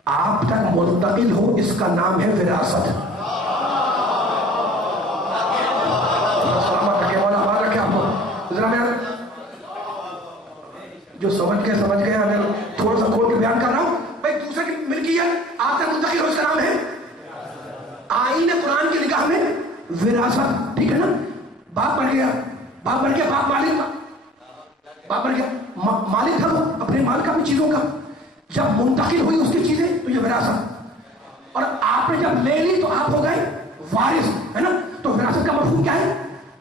آپ تک منتقل ہو, اس کا نام ہے وراثت. جو سمجھ گئے اگر تھوڑا سا کھول کے بیان کر رہا ہوں بھائی دوسرے کی ملکیت آپ کا منتقل ہو، اس کا نام ہے آئین قرآن کی نگاہ میں وراثت، ٹھیک ہے نا؟ باپ بن گیا، باپ مالک کا، باپ بن گیا مالک تھا وہ اپنے مال کا بھی چیزوں کا، جب منتقل ہوئی اس کی چیزیں تو یہ وراثت، اور آپ نے جب لے لی تو آپ ہو گئے وارث، ہے نا؟ تو وراثت کا مفہوم کیا ہے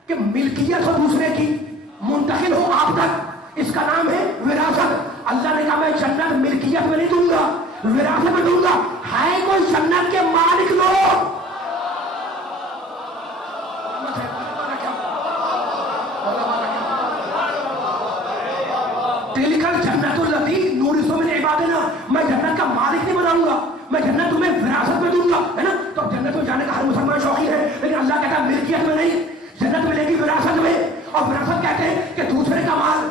کہ ملکیت ہو دوسرے کی، منتقل ہو آپ تک، اس کا نام ہے وراثت۔ اللہ نے کہا میں جنت ملکیت میں نہیں دوں گا، وراثت میں دوں گا۔ ہے کوئی جنت کے مالک لوگ؟ تلکل جنت التی نورث من عبادنا، میں جنت کا مالک نہیں بناؤں گا، میں جنت تمہیں وراثت میں دوں گا، ہے نا؟ تو جنت میں جانے کا ہر مسلمان شوقین ہے، لیکن اللہ کہتا ہے ملکیت میں نہیں، جنت ملے گی وراثت میں۔ اور وراثت کہتے ہیں کہ دوسرے کا مال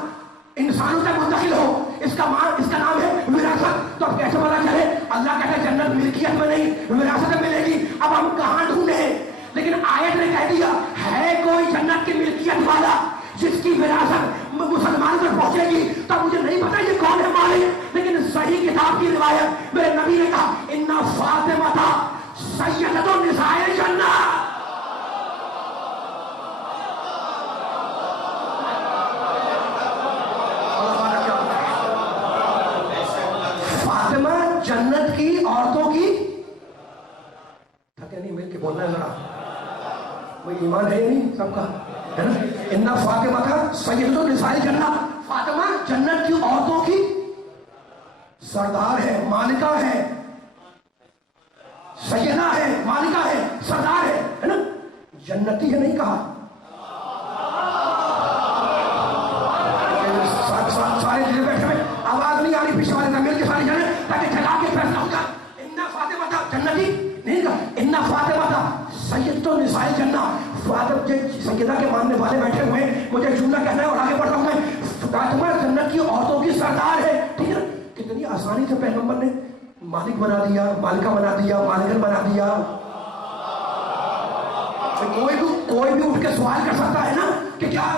انسانوں تک منتقل ہو، اس کا مال، اس کا نام ہے وراثت۔ تو اب کیسے پتا چلے؟ اللہ کہتا ہے جنت ملکیت میں نہیں وراثت میں ملے گی۔ اب ہم کہاں ڈھونڈیں؟ لیکن آیت نے کہہ دیا ہے کوئی جنت کی ملکیت والا جس کی وراثت مسلمان تک پہنچے گی۔ تو مجھے نہیں پتا یہ کون ہے مالک، لیکن صحیح کتاب کی روایت میرے نبی نے کہا اِنَّ فاطمہ سیدۃ النساء الجنہ۔ فاطمہ جنت کی عورتوں کی، تھکے نہیں مل کے بولنا ہے ذرا، وہ ایمان ہے یا نہیں سب کا، ہے نا؟ اِنَّ فاطمہ سیدۃ النساء الجنہ، فاطمہ جنت کی عورتوں کی سردار ہے، مالکہ ہے، سیدہ ہے، مالکہ ہے، سردار ہے نا؟ جنتی ہے نہیں کہا۔ سارے جلے بیٹھے ہوئے، آواز نہیں آ رہی، پیچھے والے مل کے سارے جانے تاکہ جگہ کے فیصلہ ہو جائے۔ اِنَّ فاطمہ جنتی نہیں کہا، اِنَّ فاطمہ سیدۃ النساء الجنہ۔ سیدہ کے ماننے والے بیٹھے ہوئے، مجھے جملہ کہنا ہے اور آگے بڑھ رہا ہوں میں۔ فاطمہ جنت کی عورتوں کی سردار ہے، ٹھیک ہے؟ کتنی آسانی سے پیغمبر نے مالک بنا دیا، مالکہ بنا دیا، مالکن بنا دیا۔ کوئی بھی اٹھ کے سوال کر سکتا ہے نا کہ کیا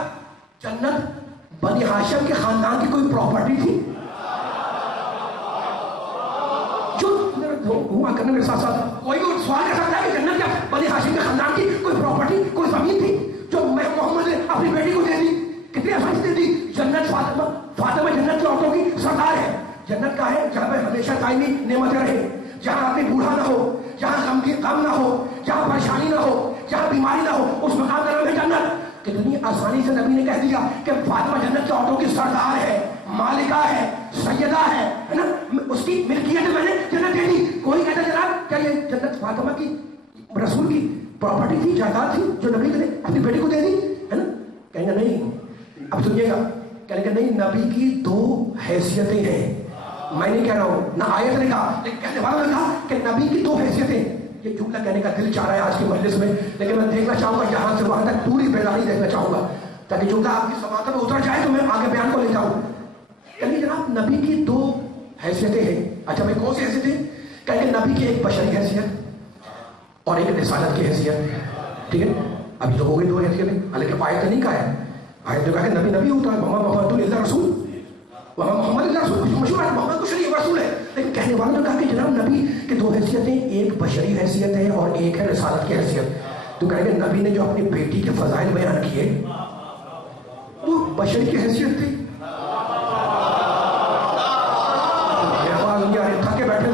جنت بنی ہاشم کے خاندان کی کوئی پراپرٹی تھی؟ جو ہوا کرنے میرے ساتھ ساتھ کوئی بھی سوال کر سکتا ہے کہ جنت کیا بنی ہاشم کے خاندان کی کوئی پراپرٹی، کوئی زمین تھی جو محمد نے اپنی بیٹی کو دے دی؟ کتنی آسانی سے دے دی۔ جنت فاطمہ جنت کی عورتوں کی سردار ہے۔ جنت کا ہے جہاں پہ ہمیشہ دائمی نعمتیں رہے، جہاں آدمی بوڑھا نہ ہو، جہاں غم نہ ہو، جہاں پریشانی نہ ہو، جہاں بیماری نہ ہو، اس مقام کا نام ہے جنت۔ کتنی آسانی سے نبی نے کہہ دیا کہ فاطمہ جنت کی عورتوں کی سردار ہے، مالکہ ہے، سیدہ ہے نا؟ اس کی ملکیت میں نے جنت دے دی۔ کوئی کہتا ہے جناب کیا یہ جنت فاطمہ کی رسول کی پراپرٹی تھی، جائیداد تھی جو نبی نے اپنی بیٹی کو دے دی، ہے نا؟ کہیں گے نہیں۔ اب سنیے گا، کہیں گے نہیں، نبی کی دو حیثیتیں ہیں۔ میں نہیں کہہ رہا ہوں، نہ آیت نے کہا، لیکن کہنے والوں نے کہا کہ نبی کی دو حیثیتیں۔ یہ جملہ کہنے کا دل چاہ رہا ہے آج کی مجلس میں، لیکن میں دیکھنا چاہوں گا یہاں سے وہاں تک پوری بیداری دیکھنا چاہوں گا تاکہ جملہ آپ کی سماعت میں اتر جائے تو میں آگے بیان کو لے جاؤں۔ کہنے جناب نبی کی دو حیثیتیں ہیں۔ اچھا بھائی کون سی حیثیتیں؟ کہیں کہ نبی کی ایک بشری حیثیت اور ایک رسالت کی حیثیت، ٹھیک ہے؟ ابھی تو ہو گئی دو حیثیتیں، حالانکہ آیت نے نہیں کہا ہے، آیت نے کہا کہ نبی ہوتا ہے، محمد اللہ رسول، محمد اللہ رسول مشہور ہے، محمد کو شریف رسول ہے۔ لیکن کہنے والوں نے کہا کہ جناب نبی کی دو حیثیتیں، ایک بشری حیثیت ہے اور ایک ہے رسالت کی حیثیت۔ تو کہیں گے نبی نے جو اپنی بیٹی کے فضائل بیان کیے وہ بشری کی حیثیت تھی۔ تھکے بیٹھے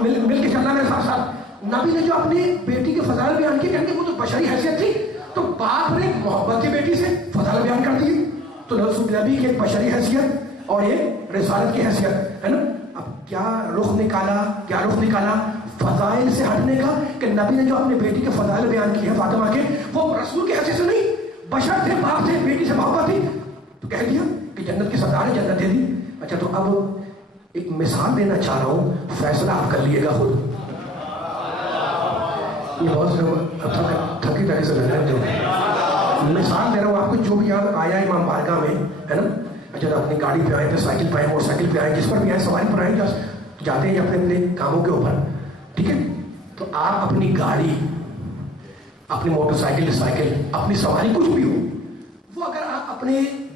مل کے چلنا میرے ساتھ ساتھ۔ نبی نے جو اپنی بیٹی کے فضائل بیان کیے، کہیں گے وہ تو بشری حیثیت تھی، تو باپ نے محبت کی بیٹی سے فضائل بیان کر دیے، تو نبی کی ایک بشری حیثیت اور ایک رسالت کی حیثیت، ہے نا؟ اب کیا رخ نکالا فضائل سے ہٹنے کا کہ نبی نے جو اپنی بیٹی کے فضائل بیان کیے ہیں فاطمہ کے، وہ رسول کی حیثیت سے نہیں، بشر تھے، باپ سے بیٹی سے محبت تھی، تو کہہ دیا کہ جنت کی سردار ہے، جنت دے دی۔ اچھا تو اب ایک مثال دینا چاہ رہا ہوں، فیصلہ آپ کر لیے گا خود۔ یہ بہت تھکی طرح سے لگ رہا ہے، مثال دے رہا ہوں آپ کو، جو بھی یاد آیا امام بارگاہ میں، ہے نا؟ اچھا تو اپنی گاڑی پہ آئے، پھر سائیکل پہ آئے، موٹر سائیکل پہ آئے، جس پر بھی آئے، سواری پر آئے، جاتے ہیں اپنے اپنے کاموں کے اوپر، ٹھیک ہے؟ تو آپ اپنی گاڑی، اپنی موٹر سائیکل، اپنی سواری کچھ بھی ہو، وہ اگر آپ اپنے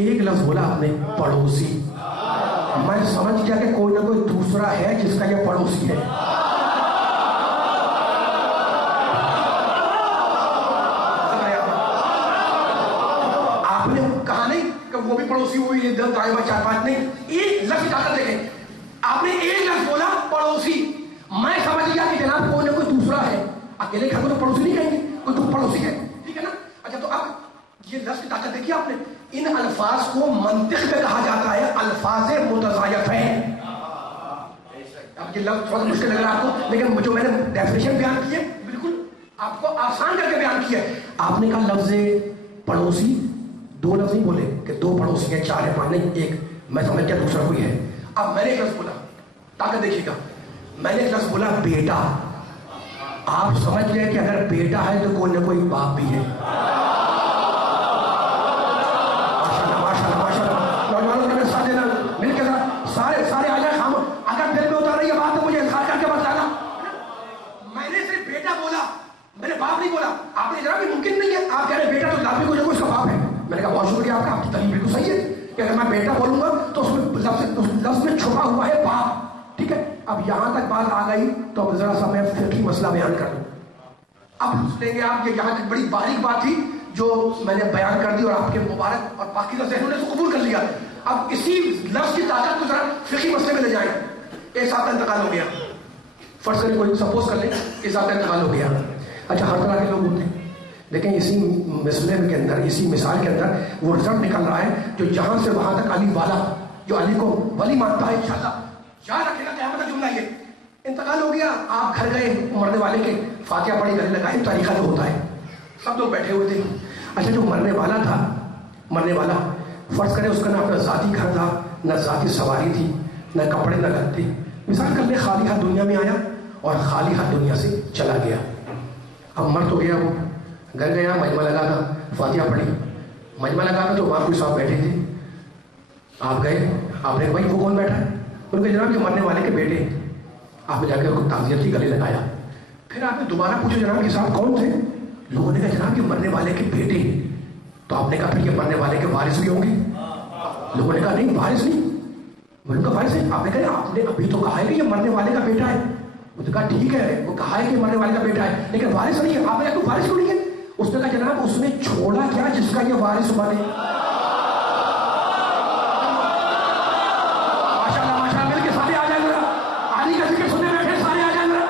ایک لفظ بولا آپ نے پڑوسی, میں سمجھ گیا کہ کوئی نہ کوئی دوسرا ہے جس کا یہ پڑوسی ہے. آپ نے کہا نہیں کہ وہ بھی پڑوسی ہوئی ہے, 10 4 5 نہیں, ایک لفظ کی طاقت دیکھیں. آپ نے ایک لفظ بولا پڑوسی, میں سمجھ گیا کہ جناب کوئی نہ کوئی دوسرا ہے. اکیلے گھر کو تو پڑوسی نہیں کہیں گے, کوئی تو پڑوسی ہے, ٹھیک ہے نا. اچھا تو اب یہ لفظ کی طاقت دیکھی آپ نے. ان الفاظ کو منطق میں کہا جاتا ہے الفاظ متضایف ہیں. اب یہ لفظ تھوڑا مشکل لگ رہا ہے آپ کو, لیکن جو میں نے ڈیفینیشن بیان کی ہے بالکل آپ کو آسان کر کے بیان کی ہے. آپ نے کہا لفظ پڑوسی, 2 لفظ نہیں بولے کہ 2 پڑوسی ہیں, 4 ہیں, 5 نہیں, ایک. میں سمجھ گیا دوسرا کوئی ہے. اب میں نے ایک لفظ بولا, طاقت دیکھیے گا, میں نے ایک لفظ بولا بیٹا. آپ سمجھ گئے کہ اگر بیٹا ہے تو کوئی نہ کوئی باپ بھی ہے. سارے آ جائے خام, اگر دل میں اتر رہی ہے بات تو مجھے اظہار کر کے بتانا. میں نے صرف بیٹا بولا, میں نے باپ نہیں بولا. آپ نے جناب ممکن نہیں ہے, آپ کہہ رہے بیٹا تو لازمی کوئی نہ کوئی اس کا باپ ہے. میں نے کہا بہت شکریہ آپ کا, آپ کی تعلیم بالکل صحیح ہے کہ اگر میں بیٹا بولوں گا تو اس میں لفظ میں چھپا ہوا ہے باپ, ٹھیک ہے. اب یہاں تک بات آ گئی تو اب ذرا سا میں فقہی مسئلہ بیان کر دوں. اب لیں گے آپ, یہ یہاں کی بڑی باریک بات تھی جو میں نے بیان کر دی اور آپ کے مبارک اور پاکیزہ ذہنوں نے اس کو قبول کر لیا. اب اسی لفظ کی طاقت کو ذرا فقہی مسئلے میں لے جائیں. ایک صاحب کا انتقال ہو گیا, فرض کریں کوئی سپوز کر لیں کہ صاحب کا انتقال ہو گیا. اچھا ہر طرح کے لوگ ہوتے ہیں, لیکن اسی مسئلے کے اندر, اسی مثال کے اندر وہ رزلٹ نکل رہا ہے جو جہاں سے وہاں تک علی والا, جو علی کو ولی مانتا ہے انشاءاللہ یاد رکھے گا قیامت تک جملہ یہ. انتقال ہو گیا, آپ گھر گئے, مرنے والے کے فاتحہ پڑھی, گلے لگائی, طریقہ جو ہوتا ہے, سب لوگ بیٹھے ہوئے تھے. اچھا جو مرنے والا تھا, مرنے والا فرض کرے اس کا نہ اپنا ذاتی گھر تھا, نہ ذاتی سواری تھی, نہ کپڑے نہ لگتے, مثال کر لے خالی ہاتھ دنیا میں آیا اور خالی ہاتھ دنیا سے چلا گیا. اب مر تو گیا, وہ گھر گیا, مجمع لگا تھا, فاتحہ پڑھی, مجمع لگا تھا تو وہاں کوئی صاحب بیٹھے تھے. آپ گئے, آپ نے بھائی وہ کون بیٹھا ہے؟ ان کے جناب یہ مرنے والے کے بیٹے. آپ نے جا کے ان کو تعزیت کی, گلے لگایا. پھر آپ نے دوبارہ پوچھا جناب یہ صاحب کون تھے؟ لوگوں نے کہا جناب یہ مرنے والے کے بیٹے. تو آپ نے کہا پھر یہ مرنے والے کے وارث بھی ہوں گے؟ لوگوں نے کہا نہیں وارث نہیں. میں نے کہا وارث ہے. آپ نے کہا آپ نے ابھی تو کہا ہے کہ یہ مرنے والے کا بیٹا ہے. اس نے کہا ٹھیک ہے, وہ کہا ہے کہ مرنے والے کا بیٹا ہے, لیکن وارث نہیں ہے. آپ نے کہا وارث کیوں نہیں ہے؟ اس نے کہا جناب اس نے چھوڑا کیا جس کا یہ وارث بنے. ماشاءاللہ مل کے سارے آ جائیں ذرا, علی کا ذکر سننے بیٹھے سارے آ جائیں ذرا.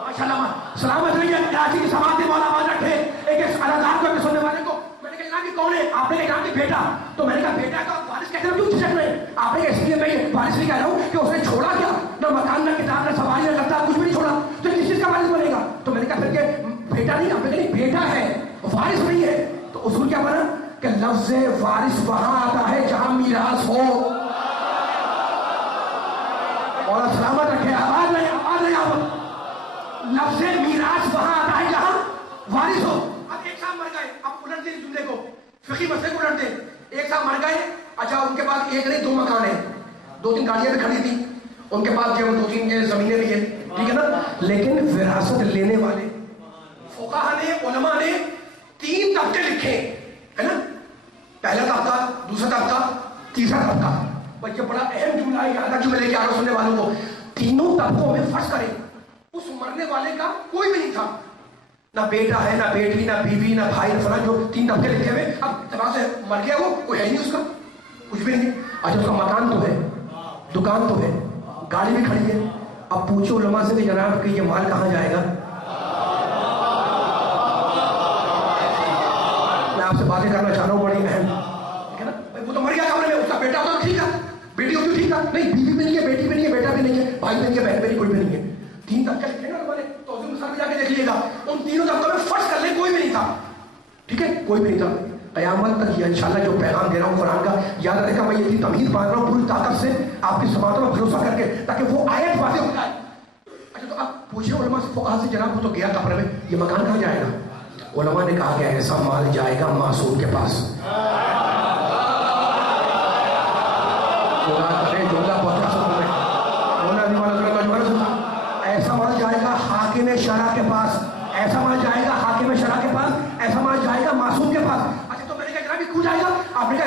ماشاءاللہ سلامت رہیے, کراچی کی سماعت مولا آواز رکھے. ایک اداکار کو سننے والے کو میں نے کہا کہ کون ہے؟ آپ نے کہا کہ بیٹا. تو میں نے کہا بیٹا کا وارث کہتے ہیں کیوں جھجک رہے ہیں؟ آپ نے کہا اس لیے میں وارث نہیں کہہ رہا ہوں کہ اس نے چھوڑا کیا, نہ مکان, نہ کتاب, نہ سواری, نہ لگتا, کچھ بھی نہیں چھوڑا, تو کس چیز کا وارث بنے گا؟ تو میں نے کہا پھر کہ بیٹا نہیں, آپ نے کہا بیٹا ہے, وارث نہیں ہے. تو اصول کیا بنا کہ لفظ وارث وہاں آتا ہے جہاں میراث ہو. اور سلامت رکھے, آواز نہیں آپ. لفظ میراث وہاں آتا ہے جہاں وارث ہو. اب ایک صاحب مر گئے, اب الٹ دیں جملے کو, فقہی مسئلے کو الٹ دیں. ایک صاحب مر گئے, اچھا ان کے پاس ایک نہیں 2 مکان ہیں, 2-3 گاڑیاں بھی کھڑی تھی, ان کے پاس جو 2-3 زمینیں بھی ہیں, ٹھیک ہے نا. لیکن وراثت لینے والے فقہا نے, علماء نے 3 طبقے لکھے ہے نا. پہلا طبقہ, دوسرا طبقہ, تیسرا طبقہ. بھائی یہ بڑا اہم جملہ ہے, یاد رکھیں میں لے کے آ رہا ہوں سننے والوں کو. تینوں طبقوں میں فرض کریں اس مرنے والے کا کوئی بھی نہیں تھا, نہ بیٹا ہے, نہ بیٹی, نہ بیوی, نہ بھائی, نہ فلاں, جو 3 طبقے لکھے ہوئے. اب دماغ سے مر گیا, وہ کوئی ہے نہیں اس کا, کچھ بھی نہیں. اچھا اس کا مکان تو ہے, دکان تو ہے, گاڑی بھی کھڑی ہے. اب پوچھو علماء سے کہ جناب کہ یہ مال کہاں جائے گا؟ میں آپ سے باتیں کرنا چاہ رہا ہوں بڑی اہم, ٹھیک ہے نا. وہ تو مر گیا کمرے میں, اس کا بیٹا ہوتا ٹھیک ہے, بیٹی ہوتی ٹھیک ہے, نہیں بیوی بھی نہیں ہے, بیٹی بھی نہیں ہے, بیٹا بھی نہیں ہے, بھائی بھی نہیں ہے, بہن بھی نہیں, کوئی بھی نہیں ہے. 3 طبقے لکھے نا ہمارے, تو اس میں جا کے دیکھ لیے گا. ان تینوں طبقوں میں فرض کر لیں کوئی بھی نہیں تھا, ٹھیک ہے, کوئی بھی نہیں تھا. قیامت تک یہ انشاءاللہ جو پیغام دے رہا ہوں قرآن کا, یاد رکھے گا. میں یہ تمہید باندھ رہا ہوں پوری طاقت سے آپ کی سماعتوں میں بھروسہ کر کے, تاکہ وہ آیت واضح ہو جائے. اچھا تو آپ پوچھیں علماء سے, فقہا سے, جناب وہ تو گیا قبر میں, یہ مکان کہاں جائے گا؟ علماء نے کہا کہ ایسا مال جائے گا معصوم کے پاس. ایسا مال جائے گا حاکم شرع کے پاس, ایسا مال جائے گا حاکم شرع کے پاس, ایسا مال جائے گا معصوم کے پاس. اچھا تو میں نے کہا جناب کیوں جائے گا؟ آپ نے کہا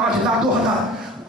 5000, 2000,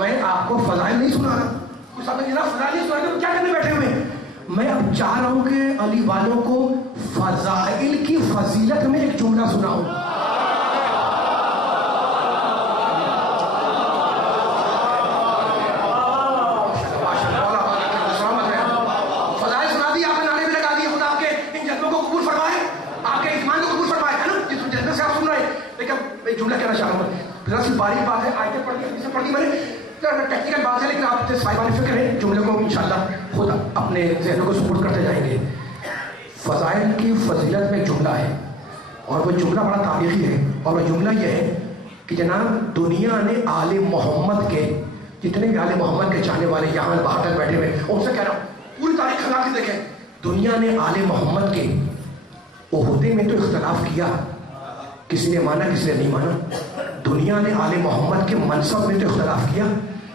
میں آپ کو فضائل نہیں سنا رہا. کوئی ساتھ میں فضائل نہیں سنا رہا, کیا کرنے بیٹھے ہوئے ہیں؟ میں اب چاہ رہا ہوں کہ علی والوں کو فضائل کی فضیلت میں ایک جملہ سناؤں. فضائل سنا دی آپ نے, نعرے بھی لگا دیے, خدا آپ کے ان جذبوں کو قبول فرمائے, آپ کے ایمان کو قبول فرمائے, ہے نا, جس جذبے سے آپ سن رہے ہیں. لیکن ایک جملہ کہنا چاہ رہا ہوں, ذرا سی باریک بات ہے, آیتیں پڑھ دی, حدیثیں پڑھ دی میں نے, ٹیکنیکل بات ہے, لیکن آپ صاحبان فکر ہے, جملے کو انشاءاللہ خود اپنے ذہنوں کو سپورٹ کرتے جائیں گے. فضائل کی فضیلت میں ایک جملہ ہے, اور وہ جملہ بڑا تاریخی ہے, اور وہ جملہ یہ ہے کہ جناب دنیا نے آل محمد کے, جتنے بھی آل محمد کے چاہنے والے یہاں باہر تک بیٹھے ہوئے, ان سے کہہ رہا ہوں پوری تاریخ کھلا کے دیکھیں, دنیا نے آل محمد کے عہدے میں تو اختلاف کیا, کسی نے مانا کسی نے نہیں مانا. دنیا نے آل محمد کے منصب میں تو اختلاف کیا,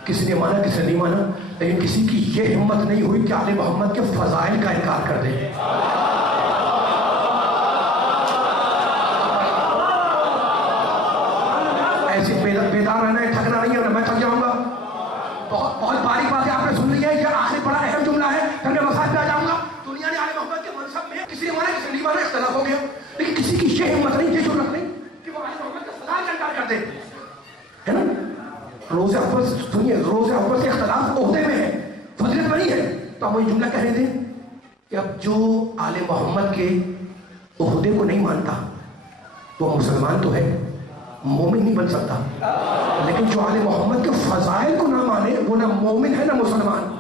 کسی نے مانا کسی نے نہیں مانا, لیکن کسی کی یہ ہمت نہیں ہوئی کہ آل محمد کے فضائل کا انکار کر دے. ایسی بیدار رہنا ہے, تھکنا نہیں ہے, میں تھک جاؤں گا. بہت باریک بات ہے, آپ نے سن لی ہے, یہ آخری بڑا اہم جملہ ہے, پھر میں مسائل پہ آ جاؤں گا. دنیا نے آل محمد کے منصب میں کسی نے مانا کسی نے نہیں مانا, اختلاف ہو گیا, لیکن کسی کی یہ ہمت نہیں, یہ ضرورت نہیں کہ وہ آل محمد کے فضائل کا انکار کر دے, ہے نا. روز اول سنیے, روز اول سے اختلاف عہدے میں ہے, فضیلت میں نہیں ہے. تو ہم وہی جملہ کہہ رہے تھے کہ اب جو آل محمد کے عہدے کو نہیں مانتا وہ مسلمان تو ہے, مومن نہیں بن سکتا, لیکن جو آل محمد کے فضائل کو نہ مانے وہ نہ مومن ہے نہ مسلمان.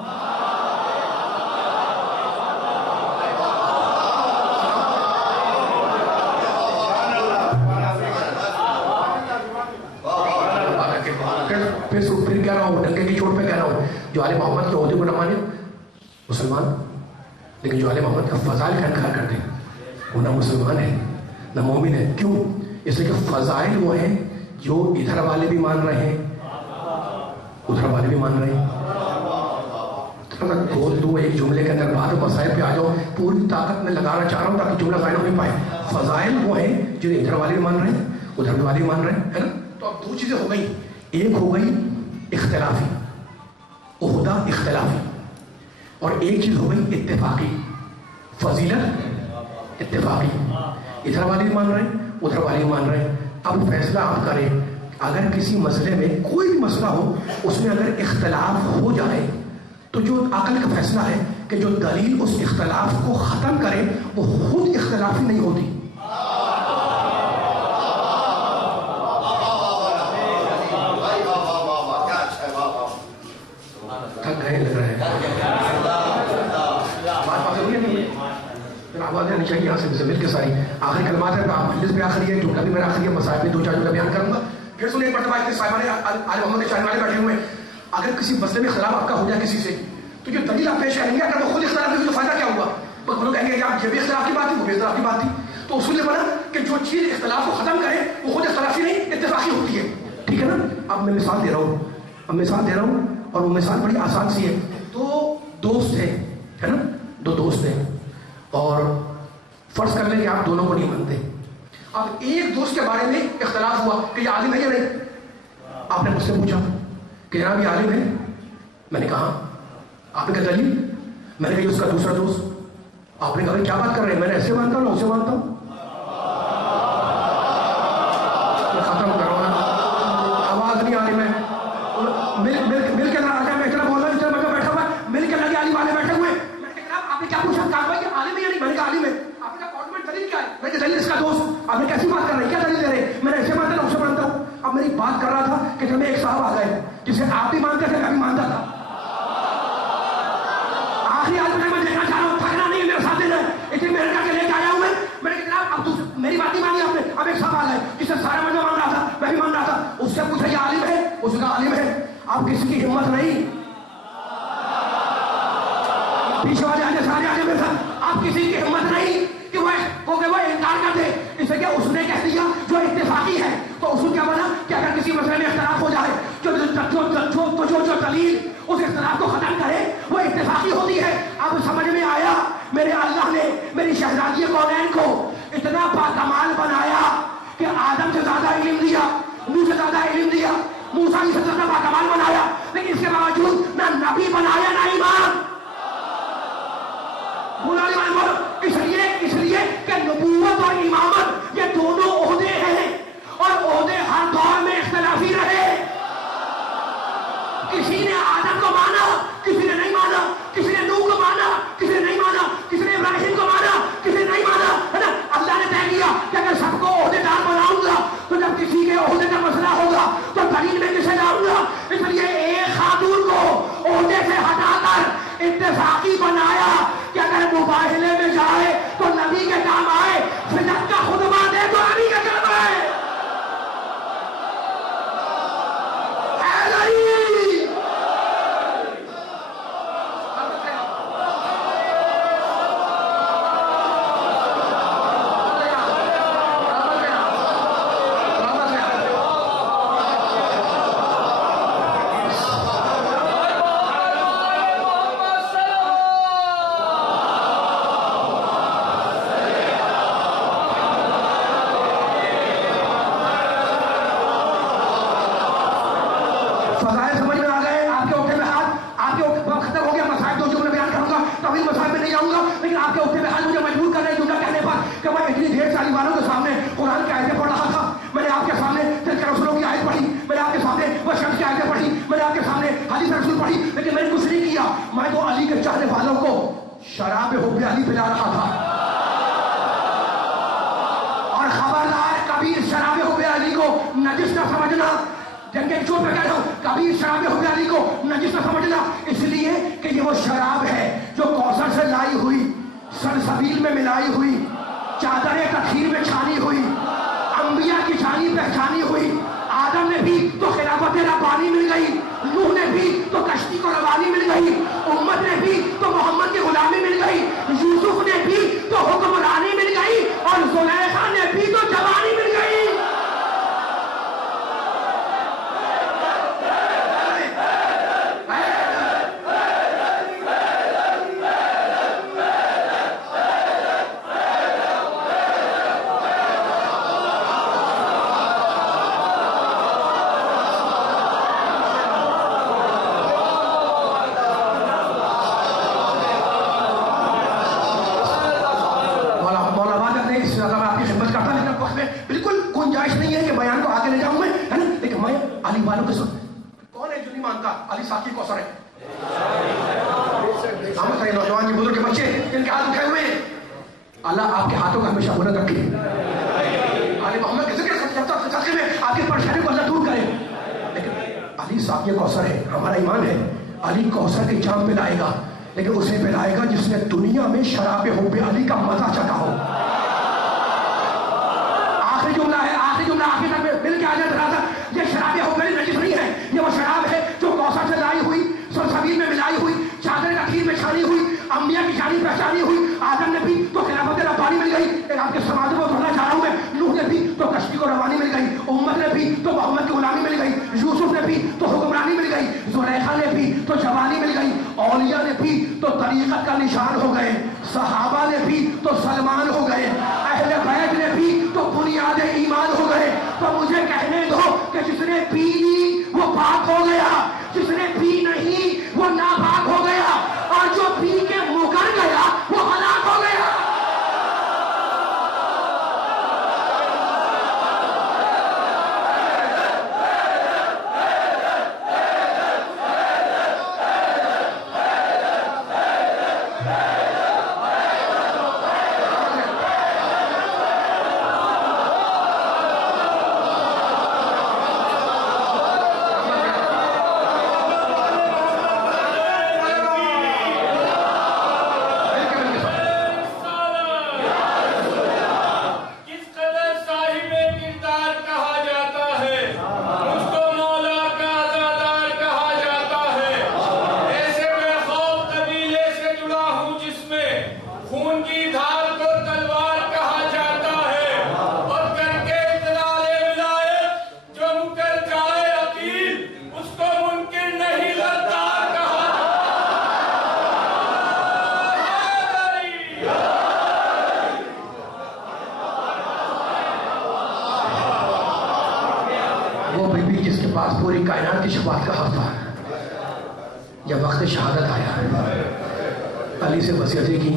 پھر کہہ رہا ہوں, ڈنکے کی چوٹ پہ کہہ رہا ہوں, جو آل محمد کے عہدے کو نہ مانے مسلمان, لیکن جو آل محمد کا فضائل کا انکار کر دے وہ نہ مسلمان ہے نہ مومن ہے. کیوں؟ اس لیے کہ فضائل وہ ہیں جو ادھر والے بھی مان رہے ہیں ادھر والے بھی مان رہے ہیں. میں کھول دوں ایک جملے کے اندر, بعد مسائل پہ آ جاؤ, پوری طاقت میں لگانا چاہ رہا ہوں تاکہ جملہ ظاہر ہو نہیں پائے. فضائل وہ ہیں جو ادھر والے بھی مان رہے ہیں ادھر والے بھی مان رہے ہیں, ہے نا. تو اب دو چیزیں ہو گئی, ایک ہو گئی اختلافی, عہدہ اختلافی, اور ایک چیز ہو گئی اتفاقی, فضیلت اتفاقی. ادھر والے بھی مان رہے ہیں ادھر والے بھی مان رہے ہیں. اب فیصلہ آپ کریں, اگر کسی مسئلے میں کوئی بھی مسئلہ ہو, اس میں اگر اختلاف ہو جائے تو جو عقل کا فیصلہ ہے کہ جو دلیل اس اختلاف کو ختم کرے وہ خود اختلافی نہیں ہوتی. آواز آنی چاہیے یہاں سے مل کے ساری. آخری کلمات ہے, مجلس بھی آخری ہے, جملہ بھی میرا آخری ہے, مسائل بھی دو چار جملہ بیان کروں گا. پھر سنیں ایک مرتبہ اتنے صاحبان آل محمد کے چاہنے والے بیٹھے ہوئے ہیں, اگر کسی مسئلے میں خلاف آپ کا ہو جائے کسی سے تو جو دلیل آپ پیش کریں گے, اگر وہ خود اختلاف ہے تو فائدہ کیا ہوا؟ بس وہ کہیں گے یار یہ بھی اختلاف کی بات تھی وہ بھی اختلاف کی بات تھی. تو اصول یہ بنا کہ جو چیز اختلاف کو ختم کرے وہ خود اختلافی نہیں اتفاقی ہوتی ہے. ٹھیک ہے نا. اب میں مثال دے رہا ہوں, اور وہ مثال بڑی آسان سی ہے. دو دوست ہیں, ہے نا, دو دوست ہیں, اور فرض کر لیں کہ آپ دونوں کو نہیں مانتے. اب ایک دوست کے بارے میں اختلاف ہوا کہ یہ عالم ہے یا نہیں. آپ نے مجھ سے پوچھا کہ جناب یہ عالم ہے, میں نے کہا. آپ نے کہا دلیل, میں نے کہا اس کا دوسرا دوست. آپ نے کہا کیا بات کر رہے ہیں, میں نے ایسے مانتا ہوں اسے مانتا ہوں. ختم کرو نا, آواز نہیں آ رہی. میں مل کے نہ آ جائے, میں اتنا بول رہا ہوں, اتنا بیٹھا ہوا ہے, مل کے لگے عالم والے بیٹھے ہوئے. میں نے کہا آپ نے کیا پوچھا, کہا بھائی یہ عالم ہے یا نہیں. میں نے کہا عالم ہے. آپ نے کہا کون دلیل کیا ہے. میں نے دلیل اس کا دوست. آپ نے کیسی بات کر رہے ہیں, کیا دلیل دے رہے ہیں. میں نے ایسے مانتا ہوں اسے مانتا ہوں. اب میری بات کر رہا تھا کہ جب میں ایک صاحب آ گئے جسے آپ بھی مانتے تھے میں بھی مانتا تھا. آخری آدمی میں دیکھنا چاہ رہا ہوں, تھکنا نہیں ہے, میرے ساتھ دینا ہے. اتنی محنت کر کے لے کے آیا ہوں میں نے کہا اب میری بات نہیں مانی آپ نے. اب ایک صاحب آ گئے جسے سارا میں مان رہا تھا میں بھی مان رہا تھا. اس سے پوچھا یہ عالم ہے, اس کا عالم ہے. اب کسی کی ہمت نہیں, پیچھے والے آگے سارے آگے میرے ساتھ. اب کسی کی ہمت نہیں کہ وہ انکار کر دے. اس لیے کہ اس نے کہہ دیا جو اتفاقی ہے. تو اصول کیا بنا کہ اگر کسی مسئلے میں اختلاف ہو جائے جو دلیل اس اختلاف کو ختم کرے وہ اتفاقی ہوتی ہے. اب سمجھ میں آیا میرے اللہ نے میری شہزادی کونین کو اتنا باکمال بنایا کہ آدم سے زیادہ علم دیا, نوح سے زیادہ علم دیا, موسیٰ سے زیادہ باکمال بنایا, لیکن مباہلے میں جائے تو نبی کے کام آئے، فدق کا خطبہ دے تو نبی کے کام آئے. میں تو علی کے چاہنے والوں کو شراب حب علی پلا رہا تھا. اور خبردار کبھی شراب حب علی کو نجس نہ سمجھنا. جنگ چوٹ میں کہہ رہا ہوں کبھی شراب حب علی کو نجس نہ سمجھنا، اس لیے کہ یہ وہ شراب ہے جو کوثر سے لائی ہوئی، سلسبیل میں ملائی ہوئی، چادر تطہیر میں چھانی ہوئی، انبیاء کی چھانی پہچانی ہوئی. آدم نے بھی تو خلافت ربانی مل گئی، نوح نے بھی تو کشتی کو روانی مل گئی، امت نے بھی تو محمد کی غلامی مل گئی، یوسف نے بھی تو حکمرانی مل گئی، اور زلیخا نے بھی تو جوانی مل گئی. کون ہے جو نہیں مانتا علی ساقی کوثر ہے؟ نوجوان کے بزرگ کے بچے جن کے ہاتھ اٹھائے ہوئے ہیں، اللہ آپ کے ہاتھوں کا ہمیشہ بلند رکھے. علی محمد کے ذکر صدقے میں آپ کی پریشانی کو اللہ دور کرے. لیکن علی ساقی کوثر ہے، ہمارا ایمان ہے علی کوثر کے جام پلائے گا، لیکن اسے پلائے گا جس نے دنیا میں شراب حب علی کا مزہ چکھا ہو. آخری جملہ ہے، آخری جملہ آخری تک میں مل کے آ جائے تھا. یہ شراب حب علی نجس نہیں ہے، یہ وہ شراب ہے جو کوثر سے لائی ہوئی، سلسبیل میں ملائی ہوئی، چادر تطہیر میں چھانی ہوئی، انبیاء کی شانی پہچانی ہوئی. آدم نے بھی تو خلافت ربانی مل گئی. ایک آپ کے سماج کو پڑھنا چاہ رہا ہوں میں. نوح نے بھی تو کشتی کو روانی مل گئی، امت نے بھی تو محمد کی غلامی مل گئی، یوسف نے بھی تو حکمرانی مل گئی، زلیخا نے بھی تو جوانی مل گئی، اولیاء نے بھی تو طریقت کا نشان ہو گئے، صحابہ نے بھی تو سلمان ہو گئے، اہل بیت نے بھی تو بنیاد ایمان ہو گئے. تو مجھے کہنے دو کہ جس نے پی لی وہ پاک ہو گیا، جس نے پی نہیں وہ ناپاک ہو گیا، اور جو پی کے مکر گیا وہ ہلاک ہو گیا. پوری کائنات کی شفاعت کا حق تھا. جب وقت شہادت آیا علی سے وصیتیں کی،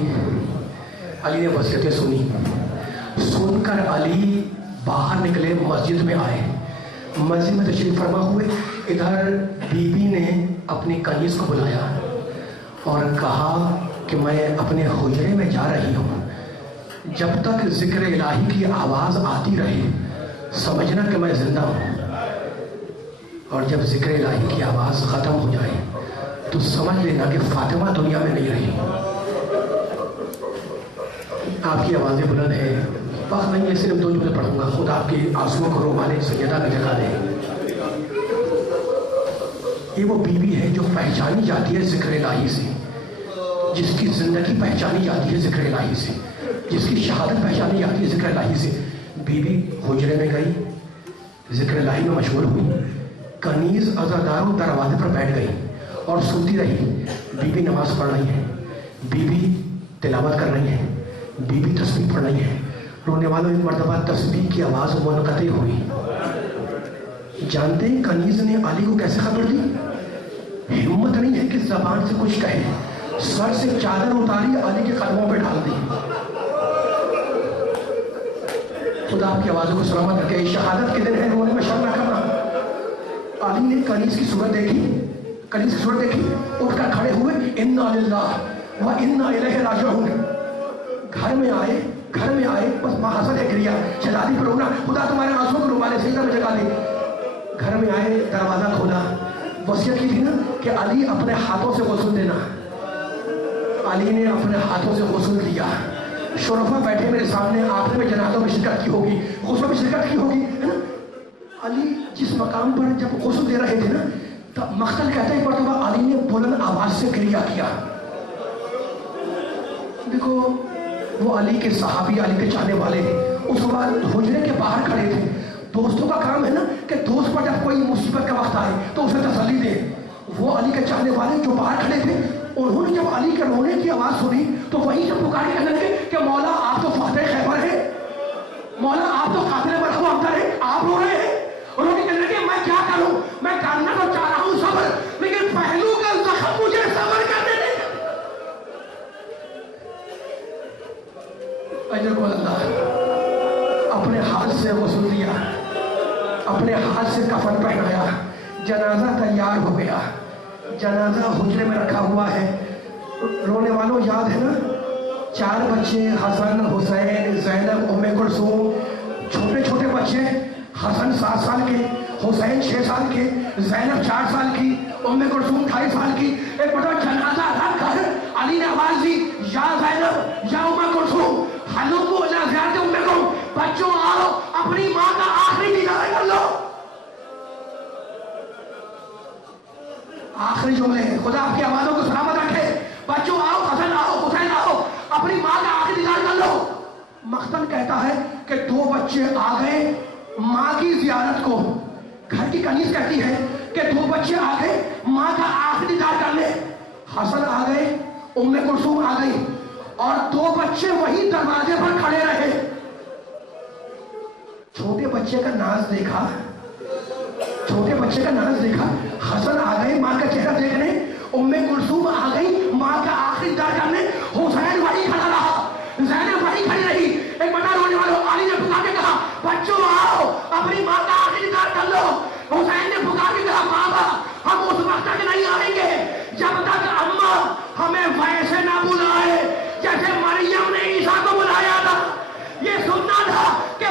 علی نے وصیتیں سنی. سن کر علی باہر نکلے، مسجد میں آئے، مسجد میں تشریف فرما ہوئے. ادھر بی بی نے اپنی کنیز کو بلایا اور کہا کہ میں اپنے حجرے میں جا رہی ہوں، جب تک ذکر الہی کی آواز آتی رہے سمجھنا کہ میں زندہ ہوں، اور جب ذکر الہی کی آواز ختم ہو جائے تو سمجھ لینا کہ فاطمہ دنیا میں نہیں رہی. آپ کی آوازیں بلند ہیں. وقت نہیں ہے, صرف 2 جملے پڑھوں گا. خود آپ کے آنسوؤں کو رومال سیدہ میں جگہ دیں. یہ وہ بیوی ہے جو پہچانی جاتی ہے ذکر الہی سے, جس کی زندگی پہچانی جاتی ہے ذکر الہی سے, جس کی شہادت پہچانی جاتی ہے ذکر الہی سے. بیوی حجرے میں گئی, ذکر الہی میں مشغول ہوئی. کنیز عزاداروں دروازے پر بیٹھ گئی اور سنتی رہی. بیوی نماز پڑھ رہی ہے, بیوی تلاوت کر رہی ہے, بیوی تسبیح پڑھ رہی ہے. رونے والوں ایک مرتبہ تسبیح کی آواز منقطع ہوئی. جانتے ہیں کنیز نے علی کو کیسے خبر دی؟ ہمت نہیں ہے کہ زبان سے کچھ کہے, سر سے چادر اتاری علی کے قدموں پہ ڈال دی. خدا آپ کی آوازوں کو سلامت رکھے. شہادت کے دن ہے, رونے میں شرم نہ کرنا. علی نے کنیز کی صورت دیکھی, کنیز کی صورت دیکھی, اٹھ کر کھڑے ہوئے. انا للہ و انا الیہ راجعون. گھر میں آئے بس محاسن ہے گریا, شہزادی پر رونا, خدا تمہارے آنسوؤں کو رومال سیدہ میں جگہ دے. گھر میں آئے, دروازہ کھولا. وصیت کی تھی نا کہ علی اپنے ہاتھوں سے غسل دینا. علی نے اپنے ہاتھوں سے غسل دیا. شرفا بیٹھے میرے سامنے, آپ نے جنازوں میں شرکت کی ہوگی, غسل میں شرکت کی ہوگی, ہے نا. علی جس مقام پر جب غسل دے رہے تھے نا, تب مقتل کہتا ہے ایک مرتبہ علی نے بلند آواز سے گریہ کیا. دیکھو وہ علی کے صحابی, علی کے چاہنے والے اس وقت حجرے کے باہر کھڑے تھے. دوستوں کا کام ہے نا کہ دوست پر جب کوئی مصیبت کا وقت آئے تو اسے تسلی دے. وہ علی کے چاہنے والے جو باہر کھڑے تھے, انہوں نے جب علی کے رونے کی آواز سنی تو وہیں سے پکارے کہنے لگے کہ مولا آپ تو فاتح خیبر ہیں, مولا آپ تو قاتل مرحوم افضل ہیں, آپ رو رہے ہیں. انہوں نے کہنے لگے میں کیا کروں, میں کرنا تو چاہ رہا ہوں صبر, لیکن پہلو کا زخم مجھے صبر کرنے دے. اجر اللہ اپنے ہاتھ سے غسل دیا, اپنے ہاتھ سے کفن پہنایا. جنازہ تیار ہو گیا, جنازہ حجرے میں رکھا ہوا ہے. رونے والوں یاد ہے نا, 4 بچے, حسن, حسین, زینب, ام کلثوم, چھوٹے چھوٹے بچے. حسن 7 سال کے, حسین 6 سال کے, زینب 4 سال کی, ام کلثوم 2.5 سال کی. ایک بڑا جنازہ رکھ کر علی نے آواز دی, یا زینب یا ام کلثوم حلقوا الی زیارت امکم, بچوں آؤ اپنی ماں کا آخری دیدار کر لو. آخری جملے ہیں, خدا آپ کی آوازوں کو سلامت رکھے. بچوں آؤ, حسن آؤ, حسین آؤ, اپنی ماں کا آخری دیدار کر لو. مقتل کہتا ہے کہ 2 بچے آ گئے ماں کی زیارت کو. گھر کی کنیز کہتی ہے کہ 2 بچے آ گئے ماں کا آخری دیدار کرنے. حسن آ گئے, ام کلثوم آ گئی, اور 2 بچے وہی دروازے پر کھڑے رہے. چھوٹے بچے کا ناز دیکھا, چھوٹے بچے کا ناز دیکھا. حسن آ گئے ماں کا چہرہ دیکھنے, ام کلثوم آ گئی ماں کا آخری دیدار کرنے. حسین وہی کھڑا رہا, زینب وہی کھڑی رہی. ایک بڑا رونے والوں علی نے پکار کے کہا بچوں آؤ اپنی ماں کا آخری دیدار کر لو. حسین نے پکار کے کہا بابا ہم اس وقت تک نہیں آئیں گے جب تک اماں ہمیں ویسے نہ بلائے جیسے مریم نے عیسیٰ کو بلایا تھا. یہ سننا تھا کہ